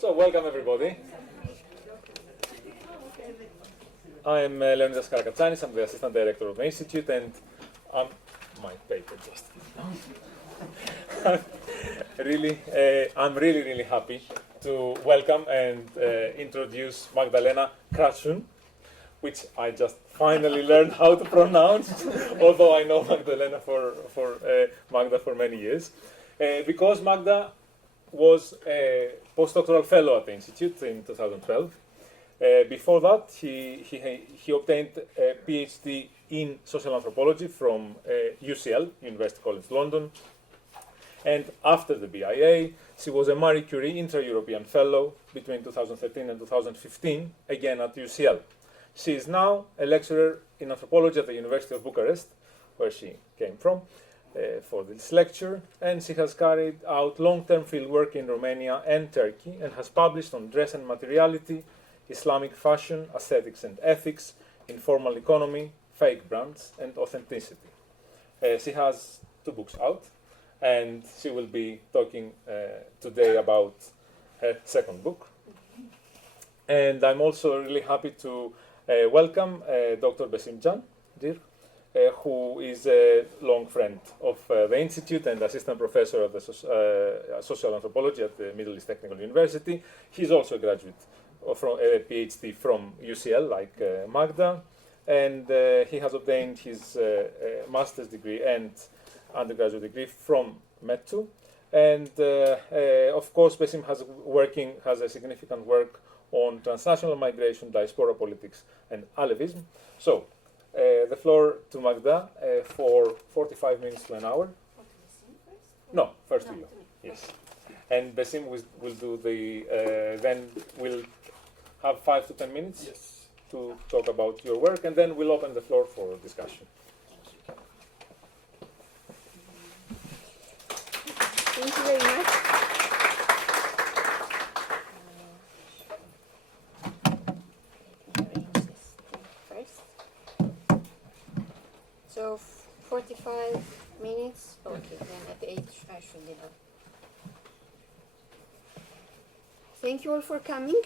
So, welcome everybody. I'm Leonidas Karakatsanis, I'm the Assistant Director of the Institute, and my paper just I'm really happy to welcome and introduce Magdalena Crăciun, which I just finally learned how to pronounce, although I know Magdalena Magda for many years, because Magda was a postdoctoral fellow at the Institute in 2012. Before that, he obtained a Ph.D. in social anthropology from UCL, University College London. And after the BIAA, she was a Marie Curie intra-European fellow between 2013 and 2015, again at UCL. She is now a lecturer in anthropology at the University of Bucharest, where she came from, for this lecture, and she has carried out long-term fieldwork in Romania and Turkey, and has published on dress and materiality, Islamic fashion, aesthetics and ethics, informal economy, fake brands, and authenticity. She has 2 books out, and she will be talking today about her 2nd book. And I'm also really happy to welcome Dr. Besim Zırh, who is a long friend of the Institute and assistant professor of the social anthropology at the Middle East Technical University. He's also a graduate from a PhD from UCL, like Magda, and he has obtained his master's degree and undergraduate degree from METU. And of course, Besim has a significant work on transnational migration, diaspora politics, and Alevism. So, the floor to Magda for 45 minutes to an hour. No, first to you. Yes. And Besim will do then we'll have 5 to 10 minutes to talk about your work, and then we'll open the floor for discussion. Thank you very much. Arrange this thing first. So 45 minutes. Okay, then at 8 I should be done. Thank you all for coming.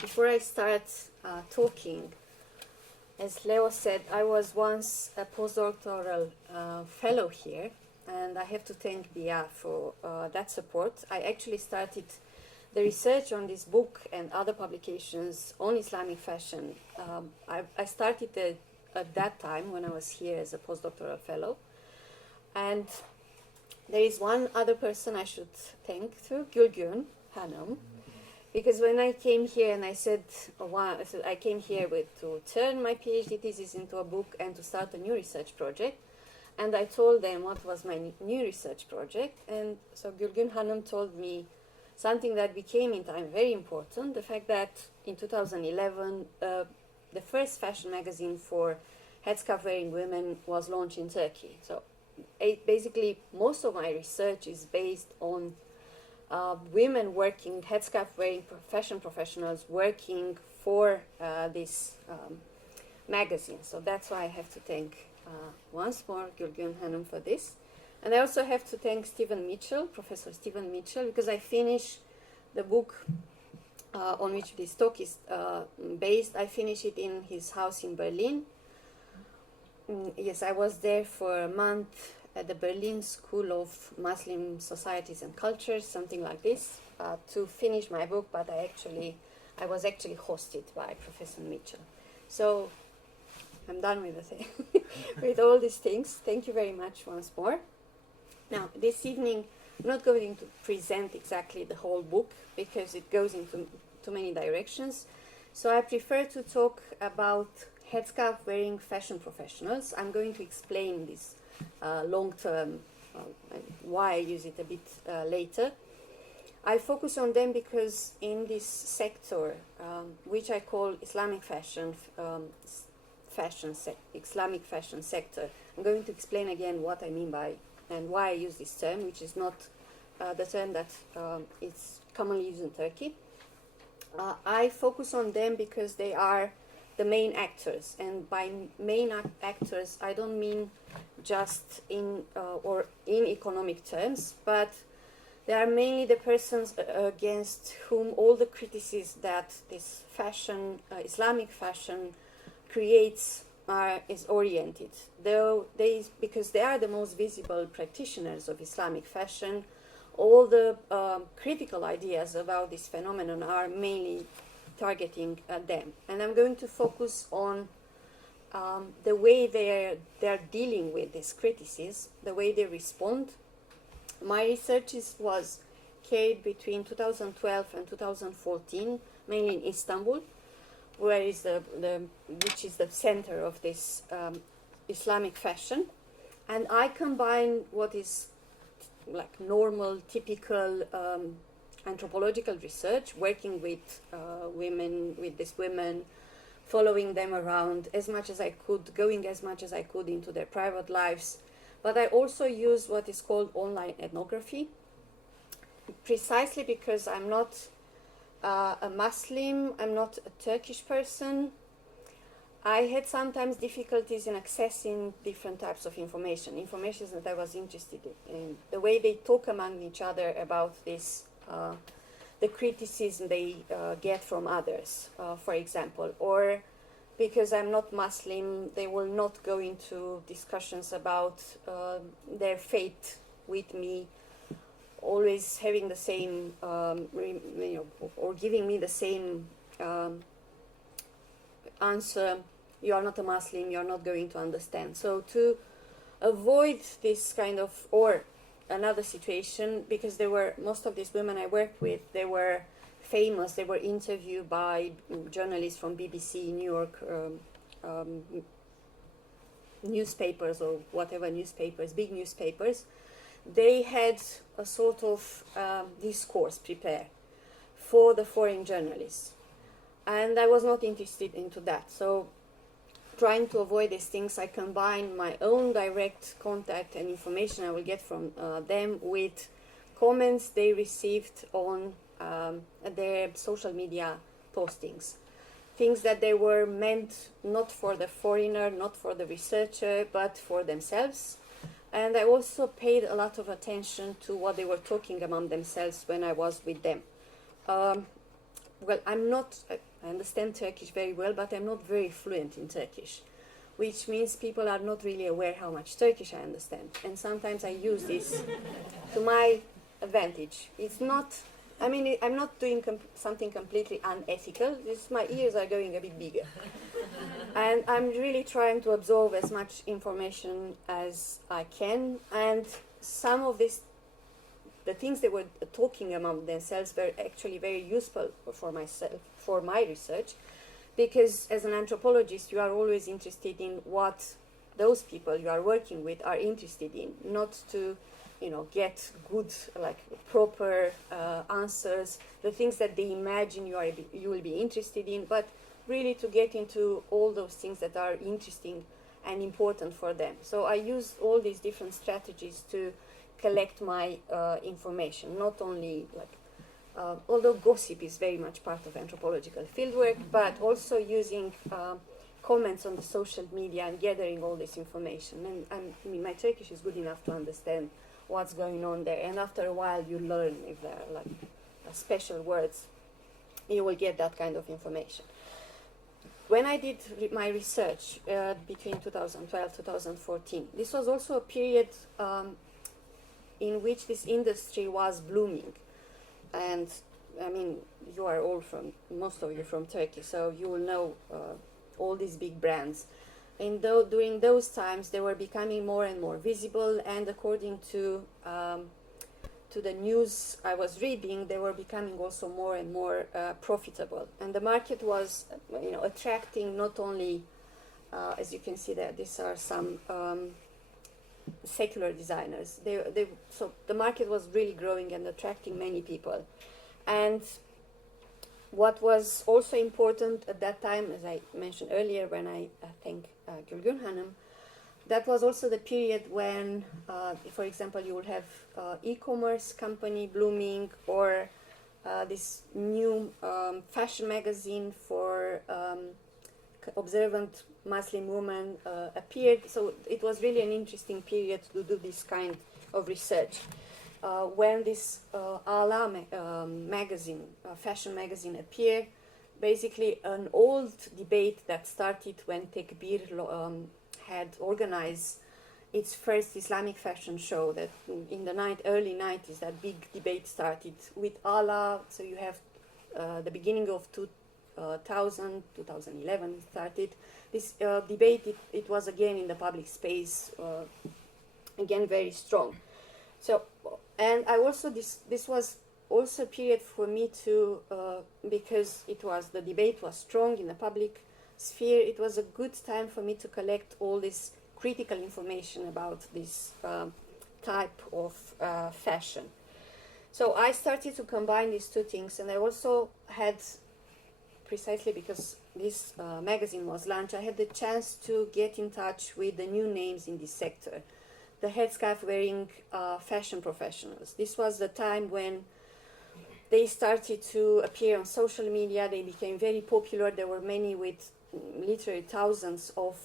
Before I start talking, as Leo said, I was once a postdoctoral fellow here, and I have to thank BIAA for that support. I actually started the research on this book and other publications on Islamic fashion. I started at that time when I was here as a postdoctoral fellow. And there is one other person I should thank too, Gülgün Hanım. Because when I came here and I said, I came here to turn my PhD thesis into a book and to start a new research project. And I told them what was my new research project. And so Gülgün Hanım told me something that became in time very important, the fact that in 2011, the first fashion magazine for headscarf-wearing women was launched in Turkey. So basically, most of my research is based on women working, headscarf-wearing fashion professionals working for this magazine. So that's why I have to thank once more Gülgün Hanım for this. And I also have to thank Stephen Mitchell, Professor Stephen Mitchell, because I finished the book on which this talk is based. I finished it in his house in Berlin. Yes, I was there for a month at the Berlin School of Muslim Societies and Cultures, something like this, to finish my book, but I was actually hosted by Professor Mitchell. So I'm done with the thing, with all these things. Thank you very much once more. Now, this evening, I'm not going to present exactly the whole book because it goes into too many directions. So I prefer to talk about headscarf-wearing fashion professionals. I'm going to explain this long-term, why I use it a bit later. I focus on them because in this sector, which I call Islamic fashion, Islamic fashion sector, I'm going to explain again what I mean by and why I use this term, which is not the term that is commonly used in Turkey. I focus on them because they are the main actors, and by main actors I don't mean just in economic terms, but They are mainly the persons against whom all the criticism that this fashion, Islamic fashion, creates is oriented. Though because they are the most visible practitioners of Islamic fashion, all the critical ideas about this phenomenon are mainly targeting them. And I'm going to focus on the way they're dealing with this criticism, the way they respond. My research was carried between 2012 and 2014, mainly in Istanbul, where is which is the center of this Islamic fashion. And I combine what is like normal, typical anthropological research, working with these women, following them around as much as I could, going as much as I could into their private lives. But I also use what is called online ethnography, precisely because I'm not a Muslim, I'm not a Turkish person. I had sometimes difficulties in accessing different types of information that I was interested in. The way they talk among each other about this, the criticism they get from others, for example, or because I'm not Muslim, they will not go into discussions about their faith with me, always having the same, or giving me the same answer. You are not a Muslim, you are not going to understand. So to avoid this kind of, or another situation, because most of these women I worked with, they were famous, they were interviewed by journalists from BBC, New York newspapers or whatever newspapers, big newspapers. They had a sort of discourse prepared for the foreign journalists. And I was not interested into that. So trying to avoid these things, I combine my own direct contact and information I will get from them with comments they received on their social media postings. Things that they were meant not for the foreigner, not for the researcher, but for themselves. And I also paid a lot of attention to what they were talking among themselves when I was with them. Well, I understand Turkish very well, but I'm not very fluent in Turkish, which means people are not really aware how much Turkish I understand. And sometimes I use this to my advantage. It's not, I'm not doing something completely unethical. My ears are going a bit bigger. And I'm really trying to absorb as much information as I can. And some of the things they were talking among themselves were actually very useful for my research, because as an anthropologist, you are always interested in what those people you are working with are interested in, not to, get good, proper answers, the things that they imagine you will be interested in, but really to get into all those things that are interesting and important for them. So I used all these different strategies to collect my information, not only although gossip is very much part of anthropological fieldwork, but also using comments on the social media and gathering all this information. And my Turkish is good enough to understand what's going on there. And after a while, you learn if there are special words, you will get that kind of information. When I did my research between 2012 2014, this was also a period in which this industry was blooming. And you are all most of you from Turkey, so you will know all these big brands. And during those times, they were becoming more and more visible, and according to the news I was reading, they were becoming also more and more profitable. And the market was, attracting not only, as you can see there, these are some secular designers. So the market was really growing and attracting many people. And what was also important at that time, as I mentioned earlier when I thank Gülgün Hanım, that was also the period when, for example, you would have e-commerce company blooming, or this new fashion magazine for observant Muslim women appeared. So it was really an interesting period to do this kind of research. when this BIAA magazine, fashion magazine, appeared, basically an old debate that started when Tekbir had organized its first Islamic fashion show, that in the early 90s, that big debate started with Allah. So you have the beginning of 2000, 2011 started. This debate, it was again in the public space, again very strong. So, and I also, this was also a period for me to, because the debate was strong in the public sphere, it was a good time for me to collect all this critical information about this type of fashion. So I started to combine these two things, and I also had, precisely because this magazine was launched, I had the chance to get in touch with the new names in this sector, the headscarf-wearing fashion professionals. This was the time when they started to appear on social media. They became very popular. There were many with literally thousands of,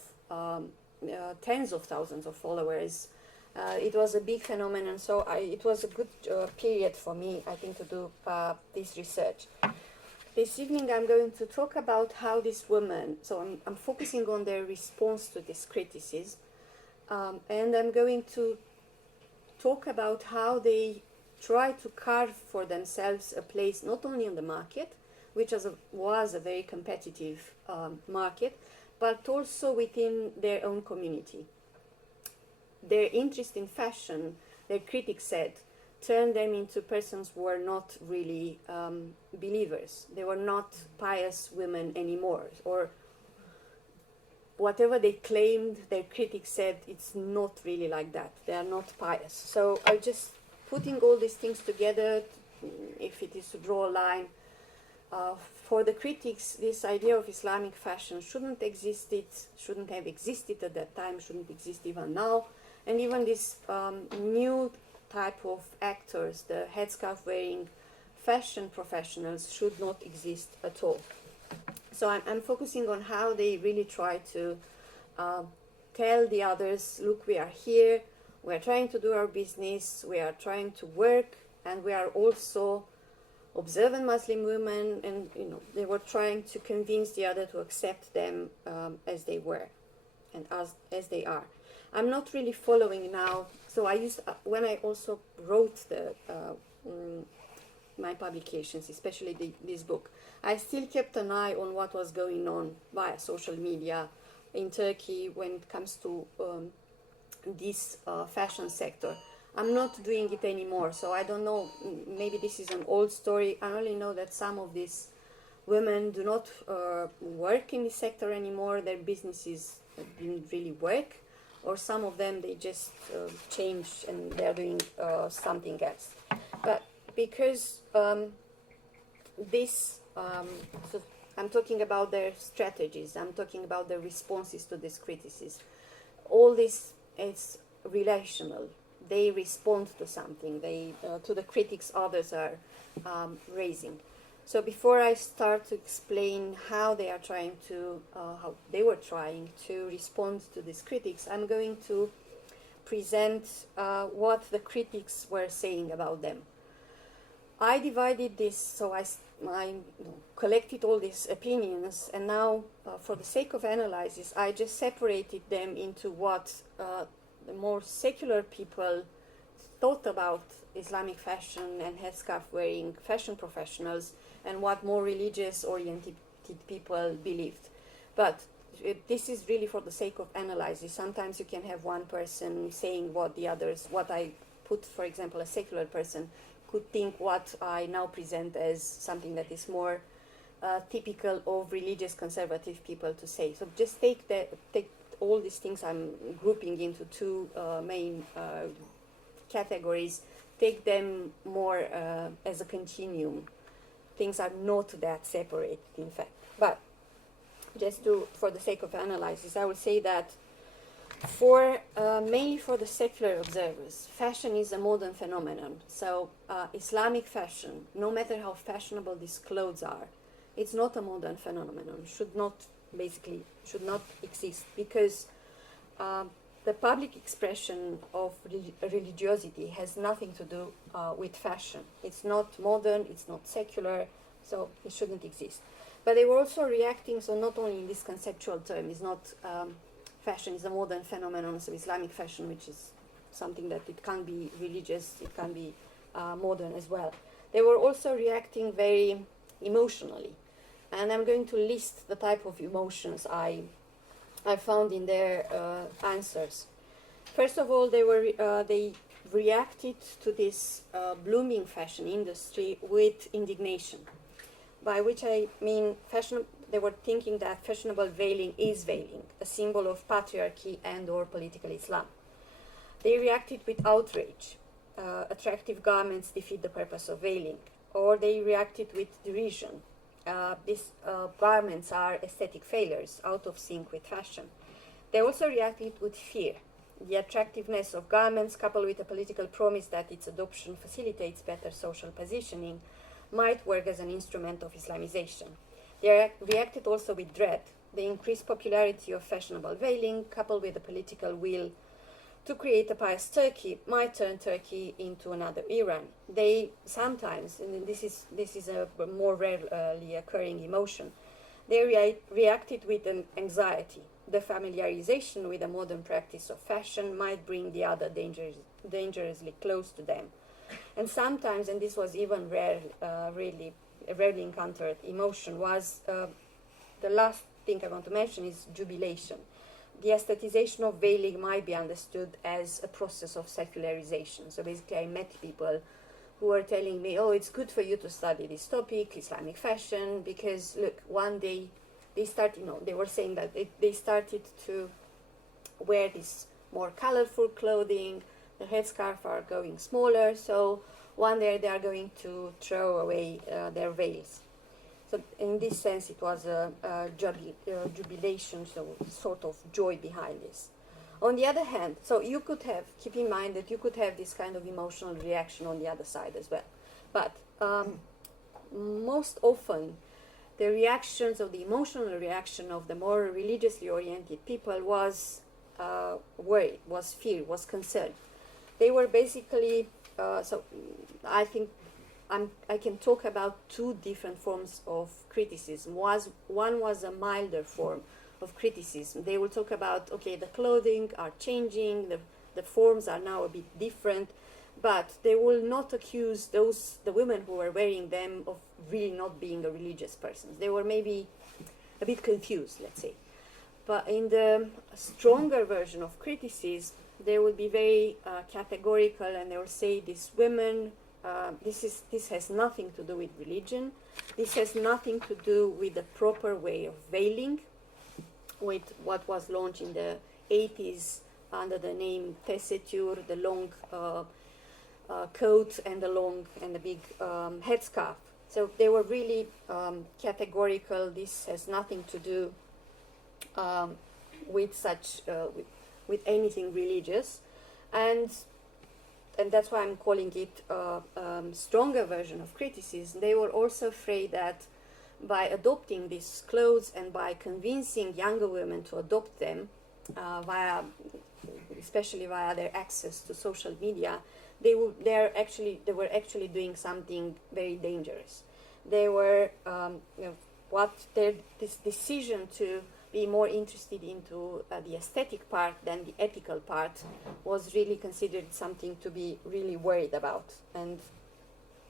tens of thousands of followers. It was a big phenomenon, so it was a good period for me, I think, to do this research. This evening I'm going to talk about how these women, so I'm focusing on their response to this criticism, and I'm going to talk about how they try to carve for themselves a place not only on the market, which was a very competitive market, but also within their own community. Their interest in fashion, their critics said, turned them into persons who were not really believers. They were not pious women anymore, or whatever they claimed, their critics said it's not really like that. They are not pious. So I'm just putting all these things together, if it is to draw a line. For the critics, this idea of Islamic fashion shouldn't have existed at that time, shouldn't exist even now. And even this new type of actors, the headscarf-wearing fashion professionals, should not exist at all. So I'm focusing on how they really try to tell the others, look, we are here, we are trying to do our business, we are trying to work, and we are also observant Muslim women, and they were trying to convince the other to accept them as they were and as they are. I'm not really following now. So I used, when I also wrote my publications, especially this book, I still kept an eye on what was going on via social media in Turkey when it comes to this fashion sector. I'm not doing it anymore, so I don't know, maybe this is an old story. I only know that some of these women do not work in this sector anymore. Their businesses didn't really work, or some of them, they just changed and they're doing something else. But because so I'm talking about their strategies, I'm talking about their responses to this criticism. All this is relational. They respond to something, to the critics others are raising. So before I start to explain how they were trying to respond to these critics, I'm going to present what the critics were saying about them. I divided this, so I collected all these opinions, and now, for the sake of analysis, I just separated them into what the more secular people thought about Islamic fashion and headscarf-wearing fashion professionals, and what more religious-oriented people believed. But this is really for the sake of analysis. Sometimes you can have one person saying what I put, for example, a secular person could think what I now present as something that is more typical of religious conservative people to say. So just take all these things I'm grouping into two main categories, take them more as a continuum. Things are not that separate, in fact. But just for the sake of analysis, I would say that mainly for the secular observers, fashion is a modern phenomenon. So Islamic fashion, no matter how fashionable these clothes are, it's not a modern phenomenon, should not exist, because the public expression of religiosity has nothing to do with fashion. It's not modern, it's not secular, so it shouldn't exist. But they were also reacting, so not only in this conceptual term, it's not fashion is a modern phenomenon, so Islamic fashion, which is something that it can be religious, it can be modern as well. They were also reacting very emotionally. And I'm going to list the type of emotions I found in their answers. First of all, they reacted to this blooming fashion industry with indignation, by which I mean they were thinking that fashionable veiling is veiling, a symbol of patriarchy and or political Islam. They reacted with outrage. Attractive garments defeat the purpose of veiling. Or they reacted with derision. These garments are aesthetic failures, out of sync with fashion. They also reacted with fear. The attractiveness of garments, coupled with a political promise that its adoption facilitates better social positioning, might work as an instrument of Islamization. They reacted also with dread. The increased popularity of fashionable veiling, coupled with the political will to create a pious Turkey, might turn Turkey into another Iran. They sometimes, and this is a more rarely occurring emotion, they reacted with an anxiety. The familiarization with the modern practice of fashion might bring the other dangerously close to them. And sometimes, and this was even rarely encountered emotion, was the last thing I want to mention is jubilation. The aestheticization of veiling might be understood as a process of secularization. So basically I met people who were telling me, oh, it's good for you to study this topic, Islamic fashion, because look, one day they were saying that they started to wear this more colorful clothing, the headscarf are going smaller, so one day they are going to throw away their veils. So in this sense, it was a jubilation, so sort of joy behind this. On the other hand, so you could have, keep in mind that you could have this kind of emotional reaction on the other side as well. But most often, the reactions of the emotional reaction of the more religiously oriented people was worry, was fear, was concern. They were basically, so I think I can talk about two different forms of criticism. One was a milder form of criticism. They will talk about, okay, the clothing are changing, the forms are now a bit different, but they will not accuse the women who were wearing them of really not being a religious person. They were maybe a bit confused, let's say. But in the stronger version of criticism, they will be very categorical, and they will say these women, this has nothing to do with religion. This has nothing to do with the proper way of veiling, with what was launched in the 80s under the name tessiture, the long coat and the big headscarf. So they were really categorical. This has nothing to do with anything religious, and that's why I'm calling it a stronger version of criticism. They were also afraid that by adopting these clothes and by convincing younger women to adopt them, especially via their access to social media, they were actually doing something very dangerous. They were, this decision to be more interested into the aesthetic part than the ethical part was really considered something to be really worried about. And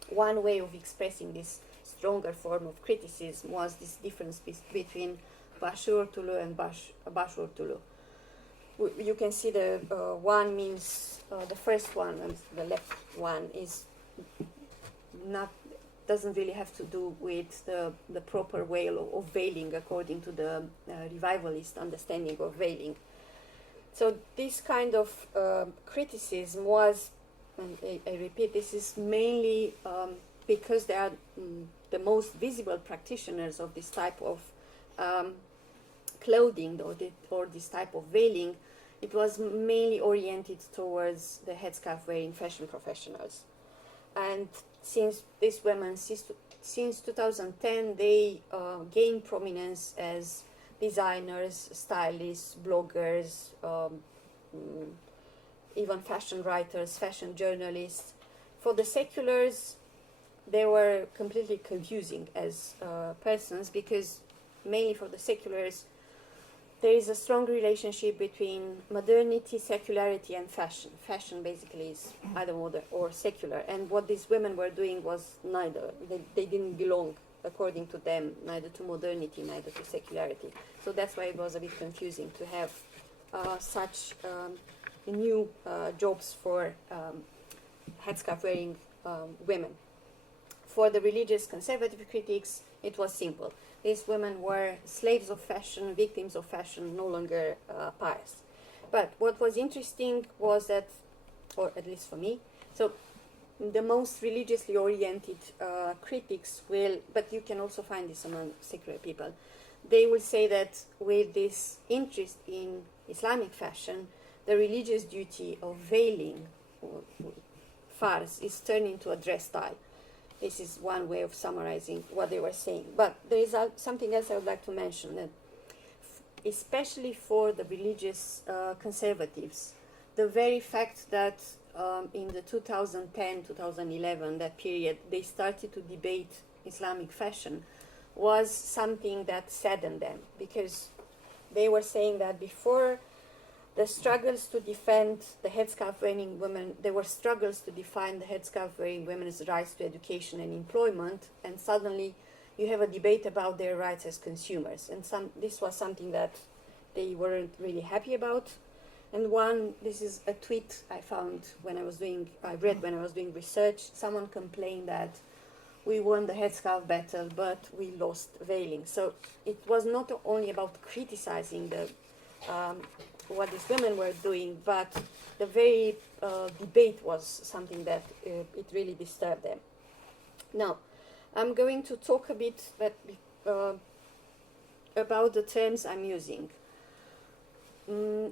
one way of expressing this stronger form of criticism was this difference between başörtülü and başörtülü. You can see the one means, the first one, and the left one is doesn't really have to do with the proper way of veiling according to the revivalist understanding of veiling. So this kind of criticism was, and I repeat, this is mainly because they are the most visible practitioners of this type of clothing or this type of veiling. It was mainly oriented towards the headscarf-wearing fashion professionals. And since these women, since 2010, they gained prominence as designers, stylists, bloggers, even fashion writers, fashion journalists. For the seculars, they were completely confusing as persons, because mainly for the seculars, there is a strong relationship between modernity, secularity, and fashion. Fashion basically is either modern or secular, and what these women were doing was neither. They didn't belong, according to them, neither to modernity, neither to secularity. So that's why it was a bit confusing to have such new jobs for headscarf-wearing women. For the religious conservative critics, it was simple. These women were slaves of fashion, victims of fashion, no longer pious. But what was interesting was that, or at least for me, so the most religiously oriented critics will, but you can also find this among secular people, they will say that with this interest in Islamic fashion, the religious duty of veiling, or fars, is turned into a dress style. This is one way of summarizing what they were saying. But there is something else I would like to mention, that especially for the religious conservatives, the very fact that in the 2010-2011, that period, they started to debate Islamic fashion was something that saddened them, because they were saying that before the struggles to defend the headscarf-wearing women, there were struggles to define the headscarf-wearing women's rights to education and employment, and suddenly you have a debate about their rights as consumers. And this was something that they weren't really happy about. And this is a tweet I found when I read when I was doing research. Someone complained that we won the headscarf battle, but we lost veiling. So it was not only about criticizing what these women were doing, but the very debate was something that it really disturbed them. Now, I'm going to talk a bit about the terms I'm using.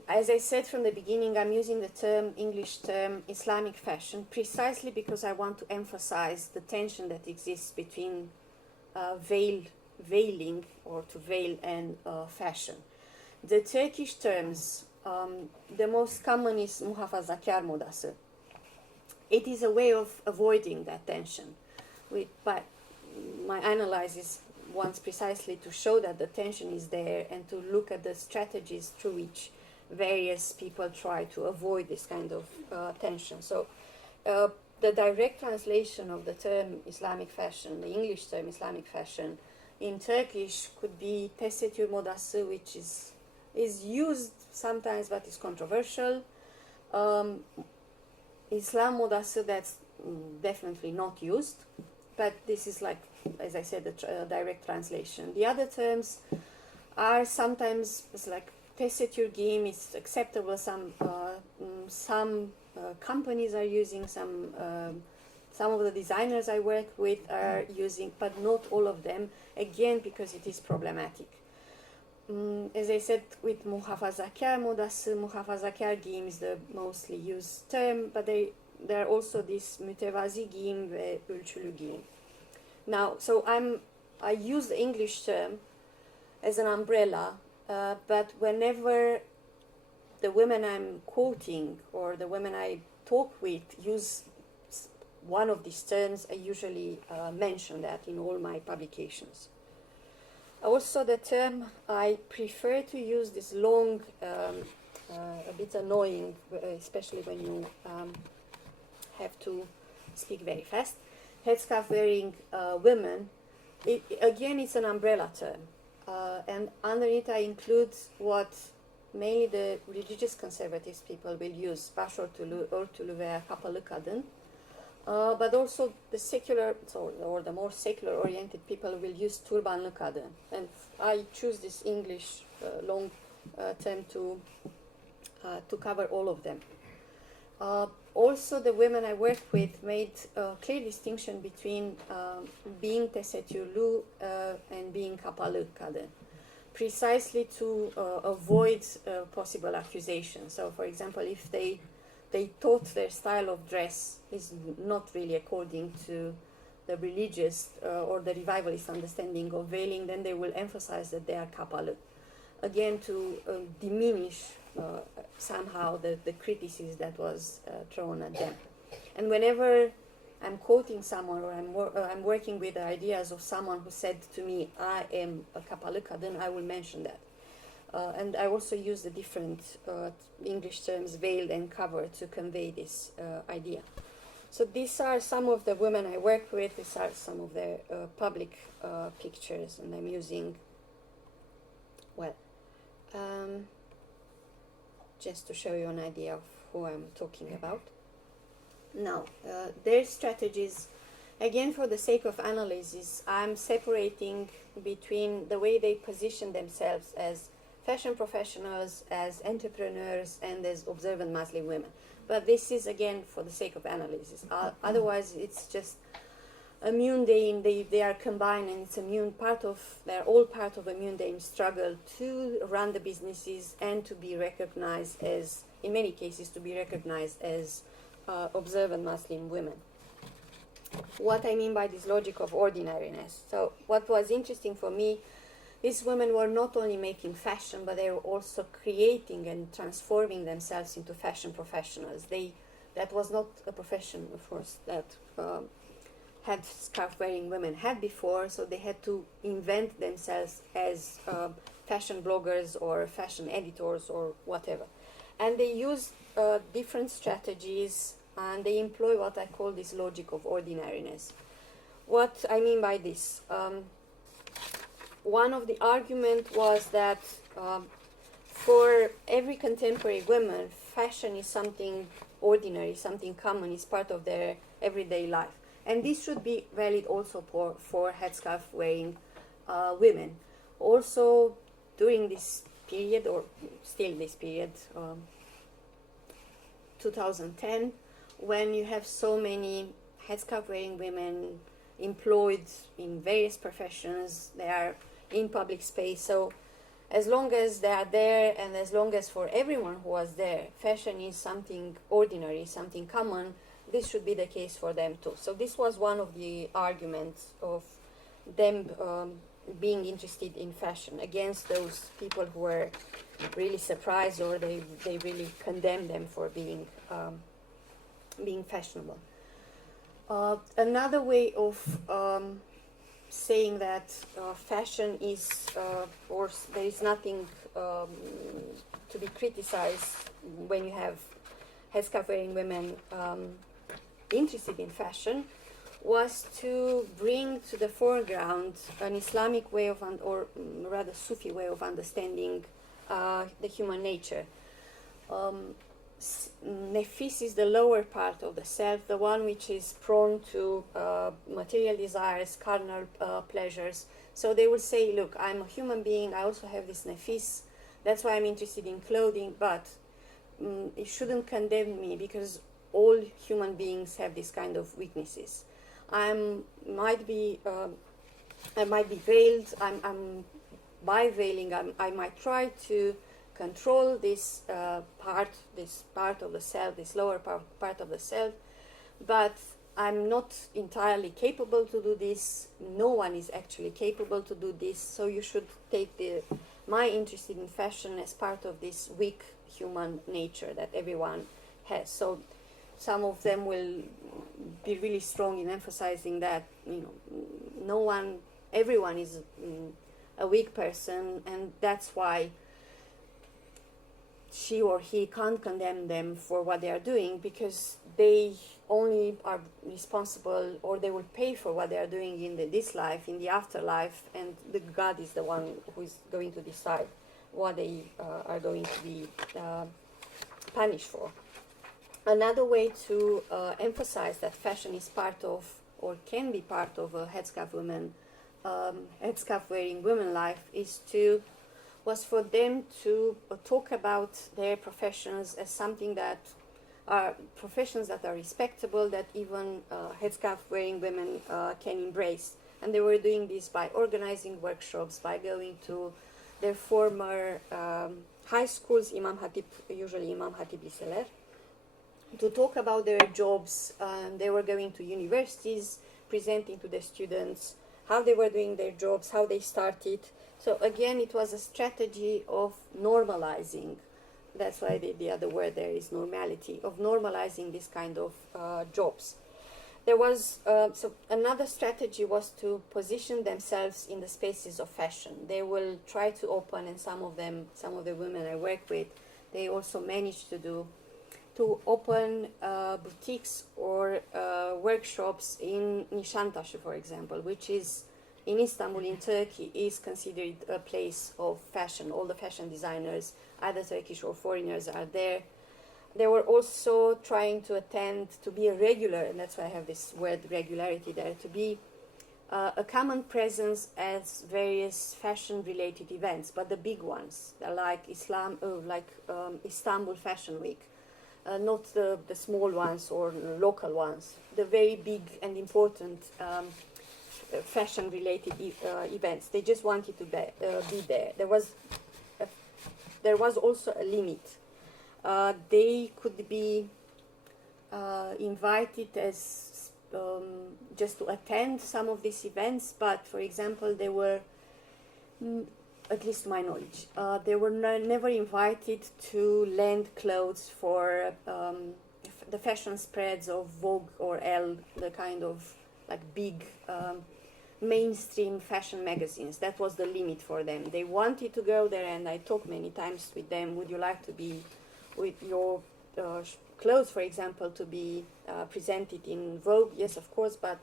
As I said from the beginning, I'm using the English term Islamic fashion, precisely because I want to emphasize the tension that exists between veiling, or to veil, and fashion. The Turkish terms, the most common is muhafazakar modası. It is a way of avoiding that tension. But my analysis wants precisely to show that the tension is there, and to look at the strategies through which various people try to avoid this kind of tension. So the direct translation of the term Islamic fashion, the English term Islamic fashion, in Turkish could be tesettür modası, which is used sometimes but is controversial. Islam modası, that's definitely not used, but this is, like, as I said, the direct translation. The other terms are sometimes, it's like tesettür giyim is acceptable. Some companies are using, some of the designers I work with are using, but not all of them, again, because it is problematic. As I said, with muhafazakar modası, muhafazakar giyim is the mostly used term, but there are also this mütevazi giyim ve ölçülü giyim. Now, so I use the English term as an umbrella, but whenever the women I'm quoting or the women I talk with use one of these terms, I usually mention that in all my publications. Also, the term I prefer to use this long, a bit annoying, especially when you have to speak very fast. Headscarf-wearing women, again, it's an umbrella term. And underneath I include what mainly the religious conservatives people will use, başörtülü veya kapalı kadın. But also the secular, or the more secular-oriented people will use turbanlı kadın. And I choose this English long term to cover all of them. Also, the women I work with made a clear distinction between being tesettürlü and being kapalı kadın, precisely to avoid possible accusations. So, for example, if they thought their style of dress is not really according to the religious or the revivalist understanding of veiling, then they will emphasize that they are kapalı. Again, to diminish somehow the criticism that was thrown at them. And whenever I'm quoting someone, or I'm working with the ideas of someone who said to me, I am a kapalı kadın, I will mention that. And I also use the different English terms, veiled and covered, to convey this idea. So these are some of the women I work with. These are some of their public pictures, and I'm using, well, just to show you an idea of who I'm talking about. Now, their strategies, again, for the sake of analysis, I'm separating between the way they position themselves as fashion professionals, as entrepreneurs, and as observant Muslim women. But this is, again, for the sake of analysis. Otherwise, it's just a mundane, they are combined, and it's they're all part of a mundane struggle to run the businesses and to be recognized as, in many cases, to be recognized as observant Muslim women. What I mean by this logic of ordinariness. So what was interesting for me, these women were not only making fashion, but they were also creating and transforming themselves into fashion professionals. That was not a profession, of course, that headscarf-wearing women had before, so they had to invent themselves as fashion bloggers or fashion editors or whatever. And they used different strategies, and they employ what I call this logic of ordinariness. What I mean by this, one of the argument was that for every contemporary woman, fashion is something ordinary, something common, is part of their everyday life. And this should be valid also for headscarf-wearing women. Also, during this period, or still this period, 2010, when you have so many headscarf-wearing women employed in various professions, they are in public space. So as long as they are there, and as long as for everyone who was there, fashion is something ordinary, something common, this should be the case for them too. So this was one of the arguments of them being interested in fashion against those people who were really surprised, or they really condemned them for being fashionable. Another way of saying that fashion is, or there is nothing to be criticized when you have headscarf-wearing women interested in fashion, was to bring to the foreground an Islamic way of, or rather Sufi way of understanding the human nature. Nefis is the lower part of the self, the one which is prone to material desires, carnal pleasures. So they will say, look, I'm a human being, I also have this nefis, that's why I'm interested in clothing, but it shouldn't condemn me, because all human beings have this kind of weaknesses. I might be veiled. By veiling, I might try to control this part of the self, this lower part of the self, but I'm not entirely capable to do this. No one is actually capable to do this. So you should take my interest in fashion as part of this weak human nature that everyone has. So some of them will be really strong in emphasizing that, everyone is a weak person, and that's why she or he can't condemn them for what they are doing, because they only are responsible, or they will pay for what they are doing in this life, in the afterlife, and the God is the one who is going to decide what they are going to be punished for. Another way to emphasize that fashion is part of, or can be part of, a headscarf-wearing women life was for them to talk about their professions as something that are professions that are respectable, that even headscarf-wearing women can embrace. And they were doing this by organizing workshops, by going to their former high schools, usually Imam Hatip liseler, to talk about their jobs. They were going to universities, presenting to the students how they were doing their jobs, how they started. So again, it was a strategy of normalizing that's why the other word there is normality, of normalizing this kind of jobs. There was, so another strategy was to position themselves in the spaces of fashion. They will try to open, and some of the women I work with, they also managed to open boutiques or workshops in Nişantaşı, for example, which is in Istanbul, in Turkey, is considered a place of fashion. All the fashion designers, either Turkish or foreigners, are there. They were also trying to attend, to be a regular, and that's why I have this word regularity there, to be a common presence at various fashion-related events, but the big ones, like Istanbul Fashion Week, not the small ones or local ones, the very big and important fashion-related events. They just wanted to be there. There was also a limit. They could be invited as just to attend some of these events, but for example, they were, at least to my knowledge, they were never invited to lend clothes for the fashion spreads of Vogue or Elle, the kind of like big mainstream fashion magazines. That was the limit for them. They wanted to go there, and I talked many times with them, would you like to be with your clothes, for example, to be presented in Vogue? Yes, of course, but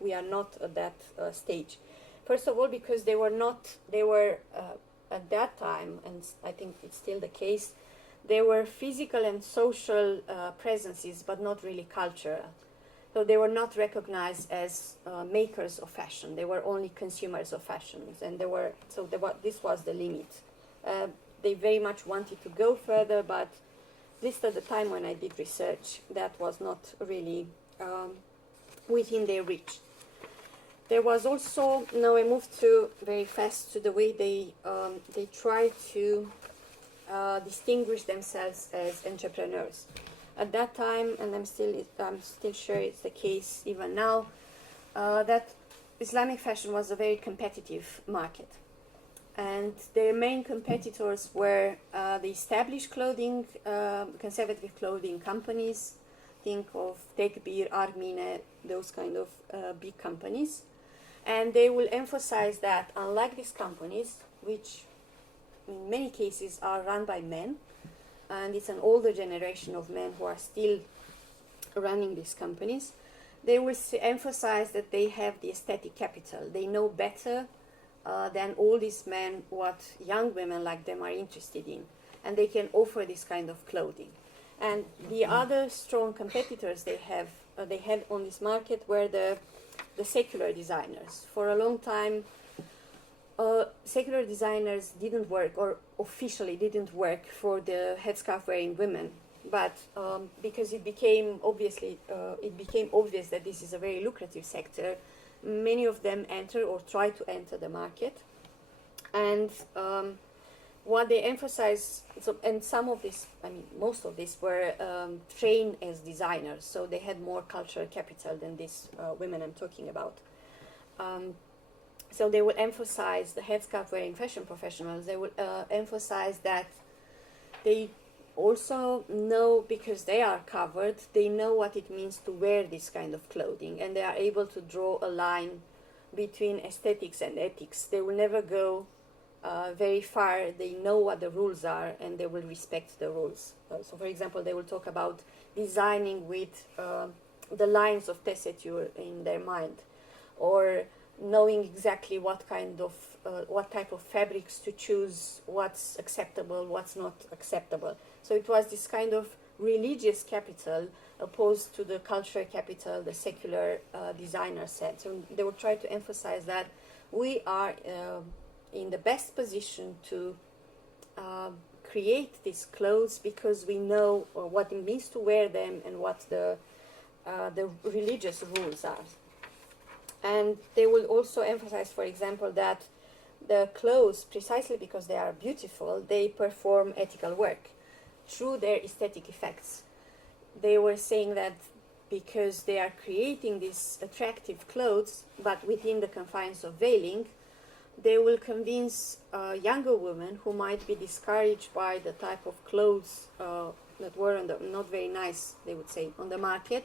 we are not at that stage. First of all, because they were at that time, and I think it's still the case, they were physical and social presences, but not really cultural. So they were not recognized as makers of fashion. They were only consumers of fashion, and this was the limit. They very much wanted to go further, but at least at the time when I did research, that was not really within their reach. There was also, now I moved very fast to the way they try to distinguish themselves as entrepreneurs. At that time, and I'm still sure it's the case even now, that Islamic fashion was a very competitive market. And their main competitors were the established clothing, conservative clothing companies. Think of Tekbir, Armine, those kind of big companies. And they will emphasize that unlike these companies, which in many cases are run by men, and it's an older generation of men who are still running these companies, they will emphasize that they have the aesthetic capital. They know better than all these men what young women like them are interested in, and they can offer this kind of clothing. And the other strong competitors they had on this market were the secular designers. For a long time, secular designers didn't work, or officially didn't work, for the headscarf-wearing women. But because it became obvious that this is a very lucrative sector, many of them enter or try to enter the market. And what they emphasize, and some of this, most of this were trained as designers, so they had more cultural capital than these women I'm talking about. So they will emphasize, the headscarf-wearing fashion professionals, they will emphasize that they also know, because they are covered, they know what it means to wear this kind of clothing, and they are able to draw a line between aesthetics and ethics. They will never go very far. They know what the rules are, and they will respect the rules. So, for example, they will talk about designing with the lines of tessiture in their mind, or knowing exactly what type of fabrics to choose, what's acceptable, what's not acceptable. So it was this kind of religious capital opposed to the cultural capital the secular designer said. So they would try to emphasize that we are in the best position to create these clothes because we know what it means to wear them and what the religious rules are. And they will also emphasize, for example, that the clothes, precisely because they are beautiful, they perform ethical work through their aesthetic effects. They were saying that because they are creating these attractive clothes, but within the confines of veiling, they will convince younger women who might be discouraged by the type of clothes that were not very nice, they would say, on the market.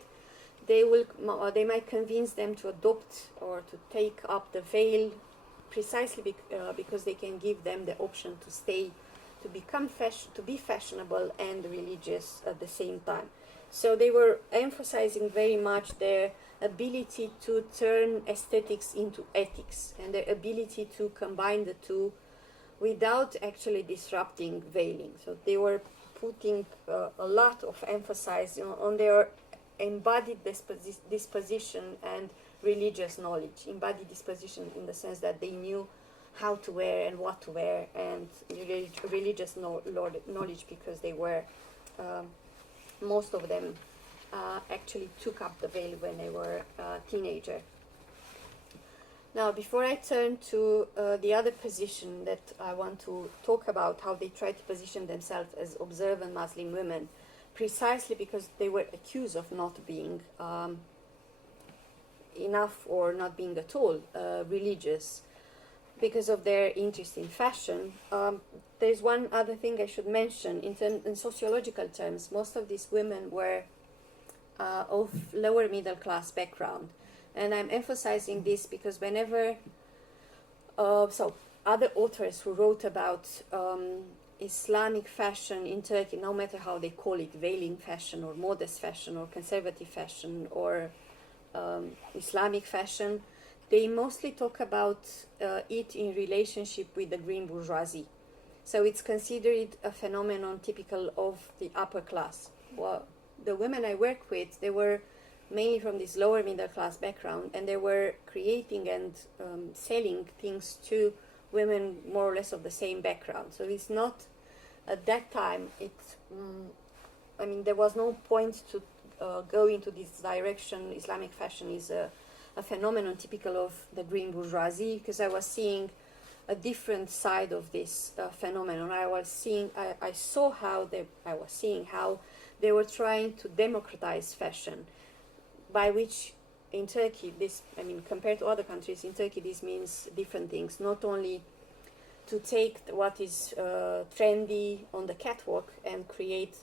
They might convince them to adopt or to take up the veil precisely because they can give them the option to stay, to be fashionable and religious at the same time. So they were emphasizing very much their ability to turn aesthetics into ethics and their ability to combine the two without actually disrupting veiling. So they were putting a lot of emphasis on their embodied disposition and religious knowledge. Embodied disposition in the sense that they knew how to wear and what to wear, and religious knowledge because they were, most of them actually took up the veil when they were teenager. Now, before I turn to the other position that I want to talk about, how they try to position themselves as observant Muslim women, precisely because they were accused of not being enough or not being at all religious because of their interest in fashion. There's one other thing I should mention. In sociological terms, most of these women were of lower middle class background. And I'm emphasizing this because whenever, other authors who wrote about Islamic fashion in Turkey, no matter how they call it, veiling fashion or modest fashion or conservative fashion or Islamic fashion, they mostly talk about it in relationship with the green bourgeoisie. So it's considered a phenomenon typical of the upper class. Well, the women I work with, they were mainly from this lower middle class background, and they were creating and selling things to women more or less of the same background. So it's not, at that time, there was no point to go into this direction. Islamic fashion is a phenomenon typical of the green bourgeoisie, because I was seeing a different side of this phenomenon. I saw how they were trying to democratize fashion, by which in Turkey, compared to other countries, in Turkey this means different things. Not only to take what is trendy on the catwalk and create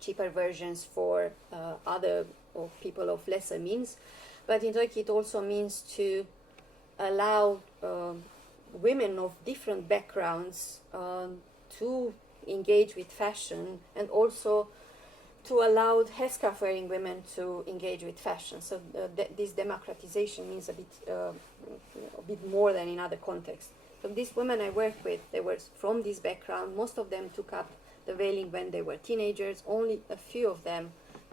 cheaper versions for other or people of lesser means, but in Turkey it also means to allow women of different backgrounds to engage with fashion, and also to allow headscarf-wearing women to engage with fashion. So this democratization means a bit more than in other contexts. So these women I work with, they were from this background. Most of them took up the veiling when they were teenagers. Only a few of them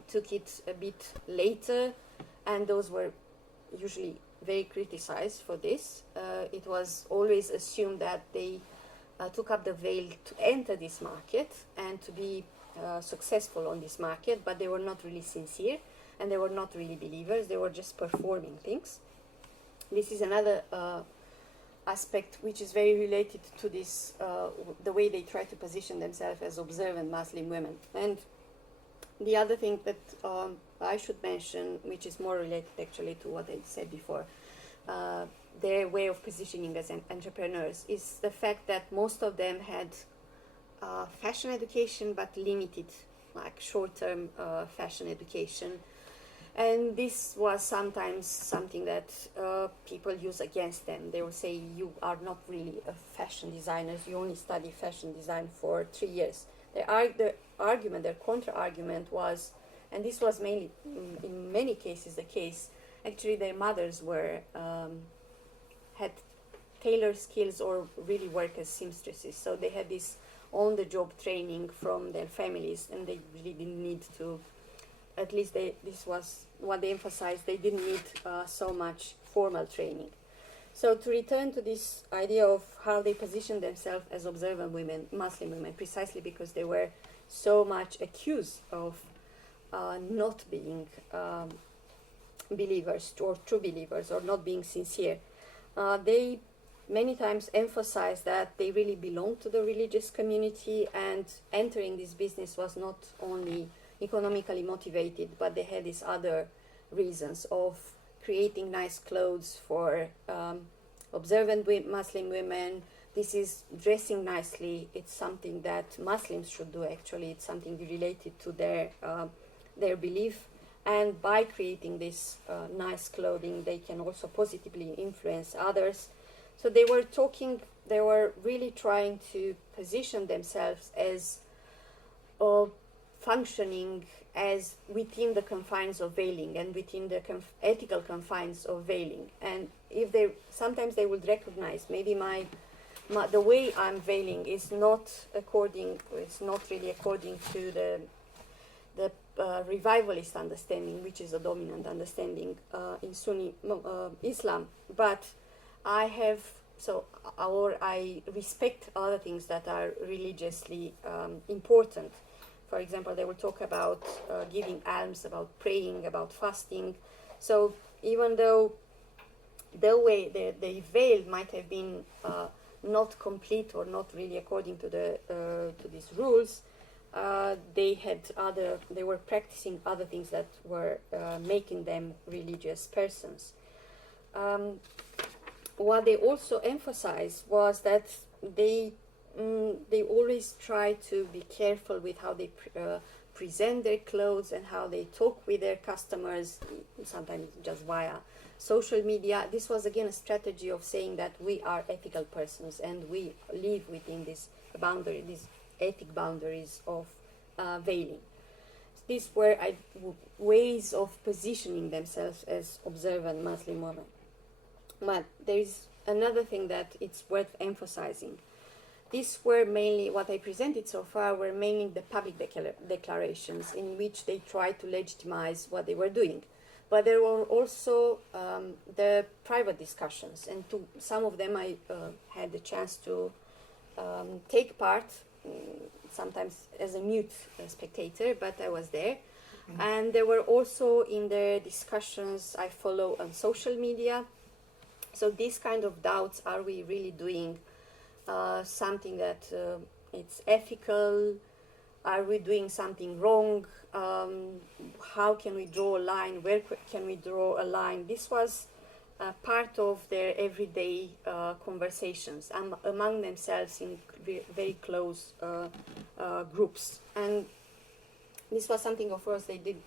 took it a bit later, and those were usually very criticized for this. It was always assumed that they took up the veil to enter this market and to be successful on this market, but they were not really sincere and they were not really believers. They were just performing things. This is another aspect which is very related to this, the way they try to position themselves as observant Muslim women. And the other thing that I should mention, which is more related actually to what I said before, their way of positioning as entrepreneurs, is the fact that most of them had fashion education, but limited, like short-term fashion education. And this was sometimes something that people use against them. They will say, you are not really a fashion designer, you only study fashion design for 3 years. Their counter-argument was, and this was mainly, in many cases the case, actually their mothers were, had tailor skills or really work as seamstresses. So they had this on-the-job training from their families, and they really didn't need to, at least this was what they emphasized, they didn't need so much formal training. So to return to this idea of how they position themselves as observant women, Muslim women, precisely because they were so much accused of not being believers or true believers, or not being sincere, they many times emphasize that they really belong to the religious community, and entering this business was not only economically motivated, but they had these other reasons of creating nice clothes for observant Muslim women. This is dressing nicely. It's something that Muslims should do. Actually, it's something related to their belief. And by creating this nice clothing, they can also positively influence others. So they were really trying to position themselves as functioning as within the confines of veiling and within the ethical confines of veiling. And if sometimes they would recognize maybe the way I'm veiling is not really according to the revivalist understanding, which is a dominant understanding in Sunni Islam. But I respect other things that are religiously important. For example, they will talk about giving alms, about praying, about fasting. So even though the way the veil might have been not complete or not really according to these rules, they were practicing other things that were making them religious persons. What they also emphasized was that they always try to be careful with how they present their clothes and how they talk with their customers, sometimes just via social media. This was again a strategy of saying that we are ethical persons and we live within this boundary, these ethic boundaries of veiling. These were ways of positioning themselves as observant Muslim women. But there is another thing that it's worth emphasizing. These were mainly, what I presented so far, were mainly the public declarations in which they tried to legitimize what they were doing. But there were also the private discussions, and to some of them I had the chance to take part, sometimes as a mute spectator, but I was there. Mm-hmm. And there were also in the discussions I follow on social media. So these kind of doubts, are we really doing something that it's ethical? Are we doing something wrong? How can we draw a line? Where can we draw a line? This was part of their everyday conversations among themselves in very close groups. And this was something, of course, they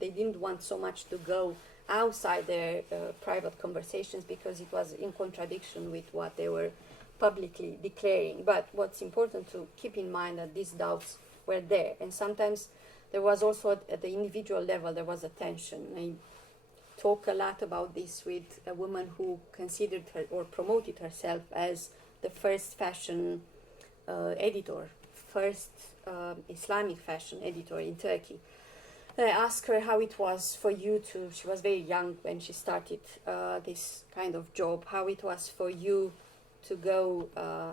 didn't want so much to go outside their private conversations because it was in contradiction with what they were publicly declaring. But what's important to keep in mind that these doubts were there, and sometimes there was also at the individual level there was a tension. I talk a lot about this with a woman who considered her or promoted herself as the first fashion editor, first Islamic fashion editor in Turkey. And I asked her how it was for you to, she was very young when she started this kind of job, how it was for you to go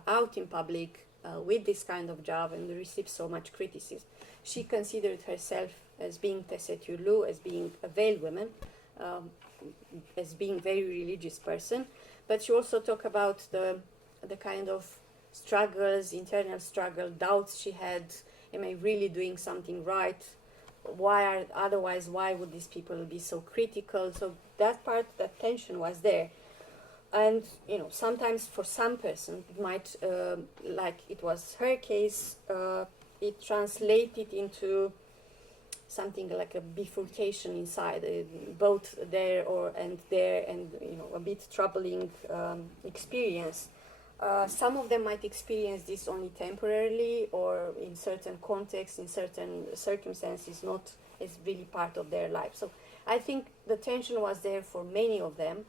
out in public with this kind of job and receive so much criticism. She considered herself as being tesettürlü, as being a veiled woman, as being a very religious person, but she also talked about the kind of struggles, internal struggle, doubts she had. Am I really doing something right? Why would these people be so critical? So that part, that tension was there. And sometimes for some person it might, like it was her case, it translated into something like a bifurcation inside, both there and a bit troubling experience. Some of them might experience this only temporarily or in certain contexts, in certain circumstances, not as really part of their life. So I think the tension was there for many of them,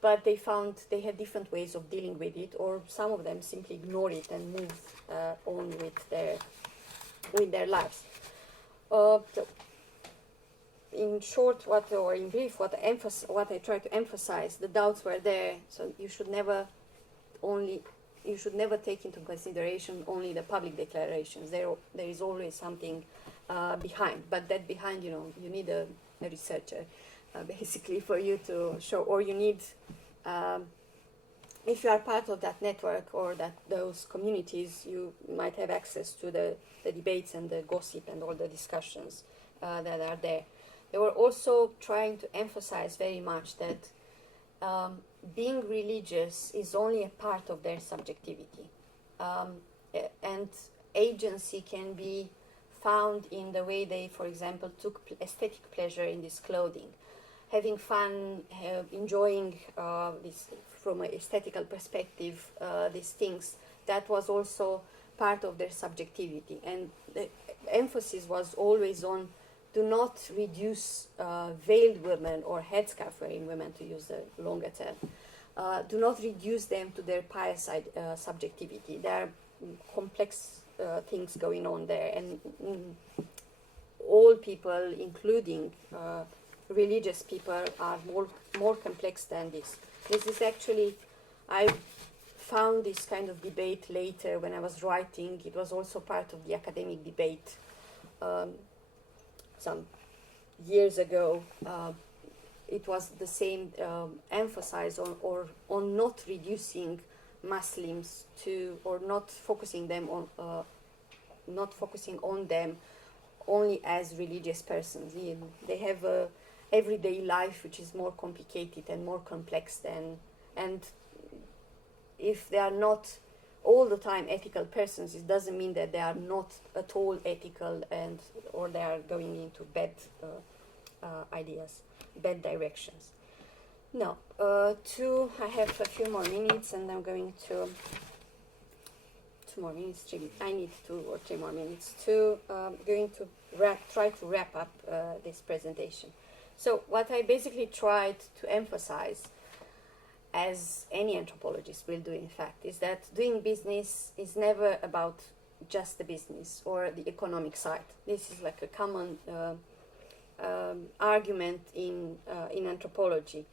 but they found they had different ways of dealing with it, or some of them simply ignore it and move on with their lives. So in short, in brief, what I try to emphasize, the doubts were there. So you should never take into consideration only the public declarations. There is always something behind, but that behind, you need a researcher basically for you to show, or you need, if you are part of that network or those communities, you might have access to the debates and the gossip and all the discussions that are there. They were also trying to emphasize very much that being religious is only a part of their subjectivity. And agency can be found in the way they, for example, took aesthetic pleasure in this clothing, having fun, enjoying this from an aesthetical perspective, these things. That was also part of their subjectivity, and the emphasis was always on do not reduce veiled women or headscarf-wearing women, to use the longer term. Do not reduce them to their pious subjectivity. There are complex things going on there, and all people, including religious people, are more complex than this. This is actually, I found this kind of debate later when I was writing. It was also part of the academic debate some years ago. It was the same emphasis on not reducing Muslims to, or not focusing on them only as religious persons. They have a everyday life which is more complicated and more complex than, and if they are not all the time ethical persons, it doesn't mean that they are not at all ethical, and or they are going into bad ideas, bad directions. No, I have a few more minutes, and I'm going to 2 more minutes. I need 2 or 3 more minutes to going to try to wrap up this presentation. So what I basically tried to emphasize, as any anthropologist will do in fact, is that doing business is never about just the business or the economic side. This is like a common argument in anthropology.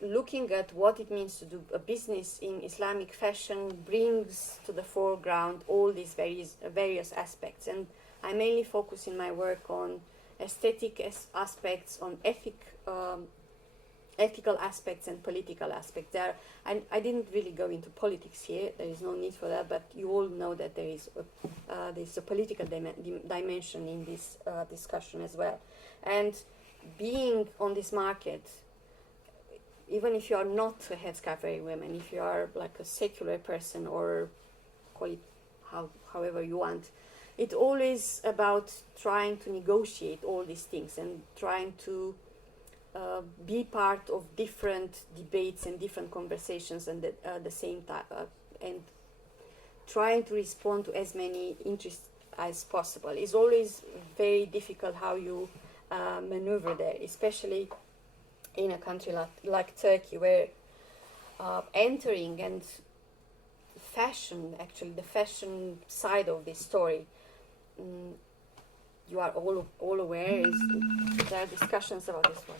Looking at what it means to do a business in Islamic fashion brings to the foreground all these various aspects, and I mainly focus in my work on aesthetic aspects, on ethical aspects and political aspects. There, I didn't really go into politics here. There is no need for that, but you all know that there's a political dimension in this discussion as well. And being on this market, even if you are not a headscarf-wearing woman, if you are like a secular person, or call it however you want, it's always about trying to negotiate all these things and trying to be part of different debates and different conversations, and at the same time, and trying to respond to as many interests as possible. It's always very difficult how you maneuver there, especially in a country like Turkey, where entering and fashion, actually the fashion side of this story, you are all aware, there are discussions about this one,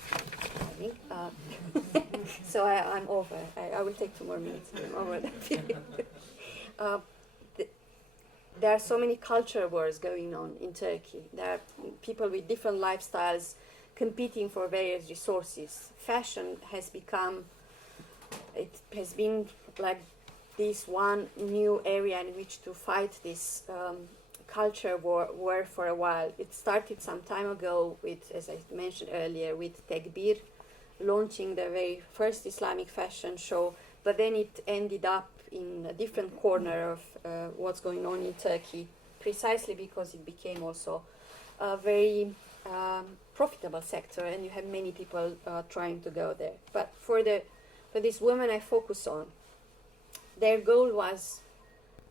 I think. So I'm over. I will take 2 more minutes. I'm over that period. There are so many culture wars going on in Turkey. There are people with different lifestyles competing for various resources. Fashion has become, it has been like this one new area in which to fight this culture war for a while. It started some time ago with, as I mentioned earlier, with Tekbir launching the very first Islamic fashion show, but then it ended up in a different corner of what's going on in Turkey, precisely because it became also a very profitable sector, and you have many people trying to go there. But for this women I focus on, their goal was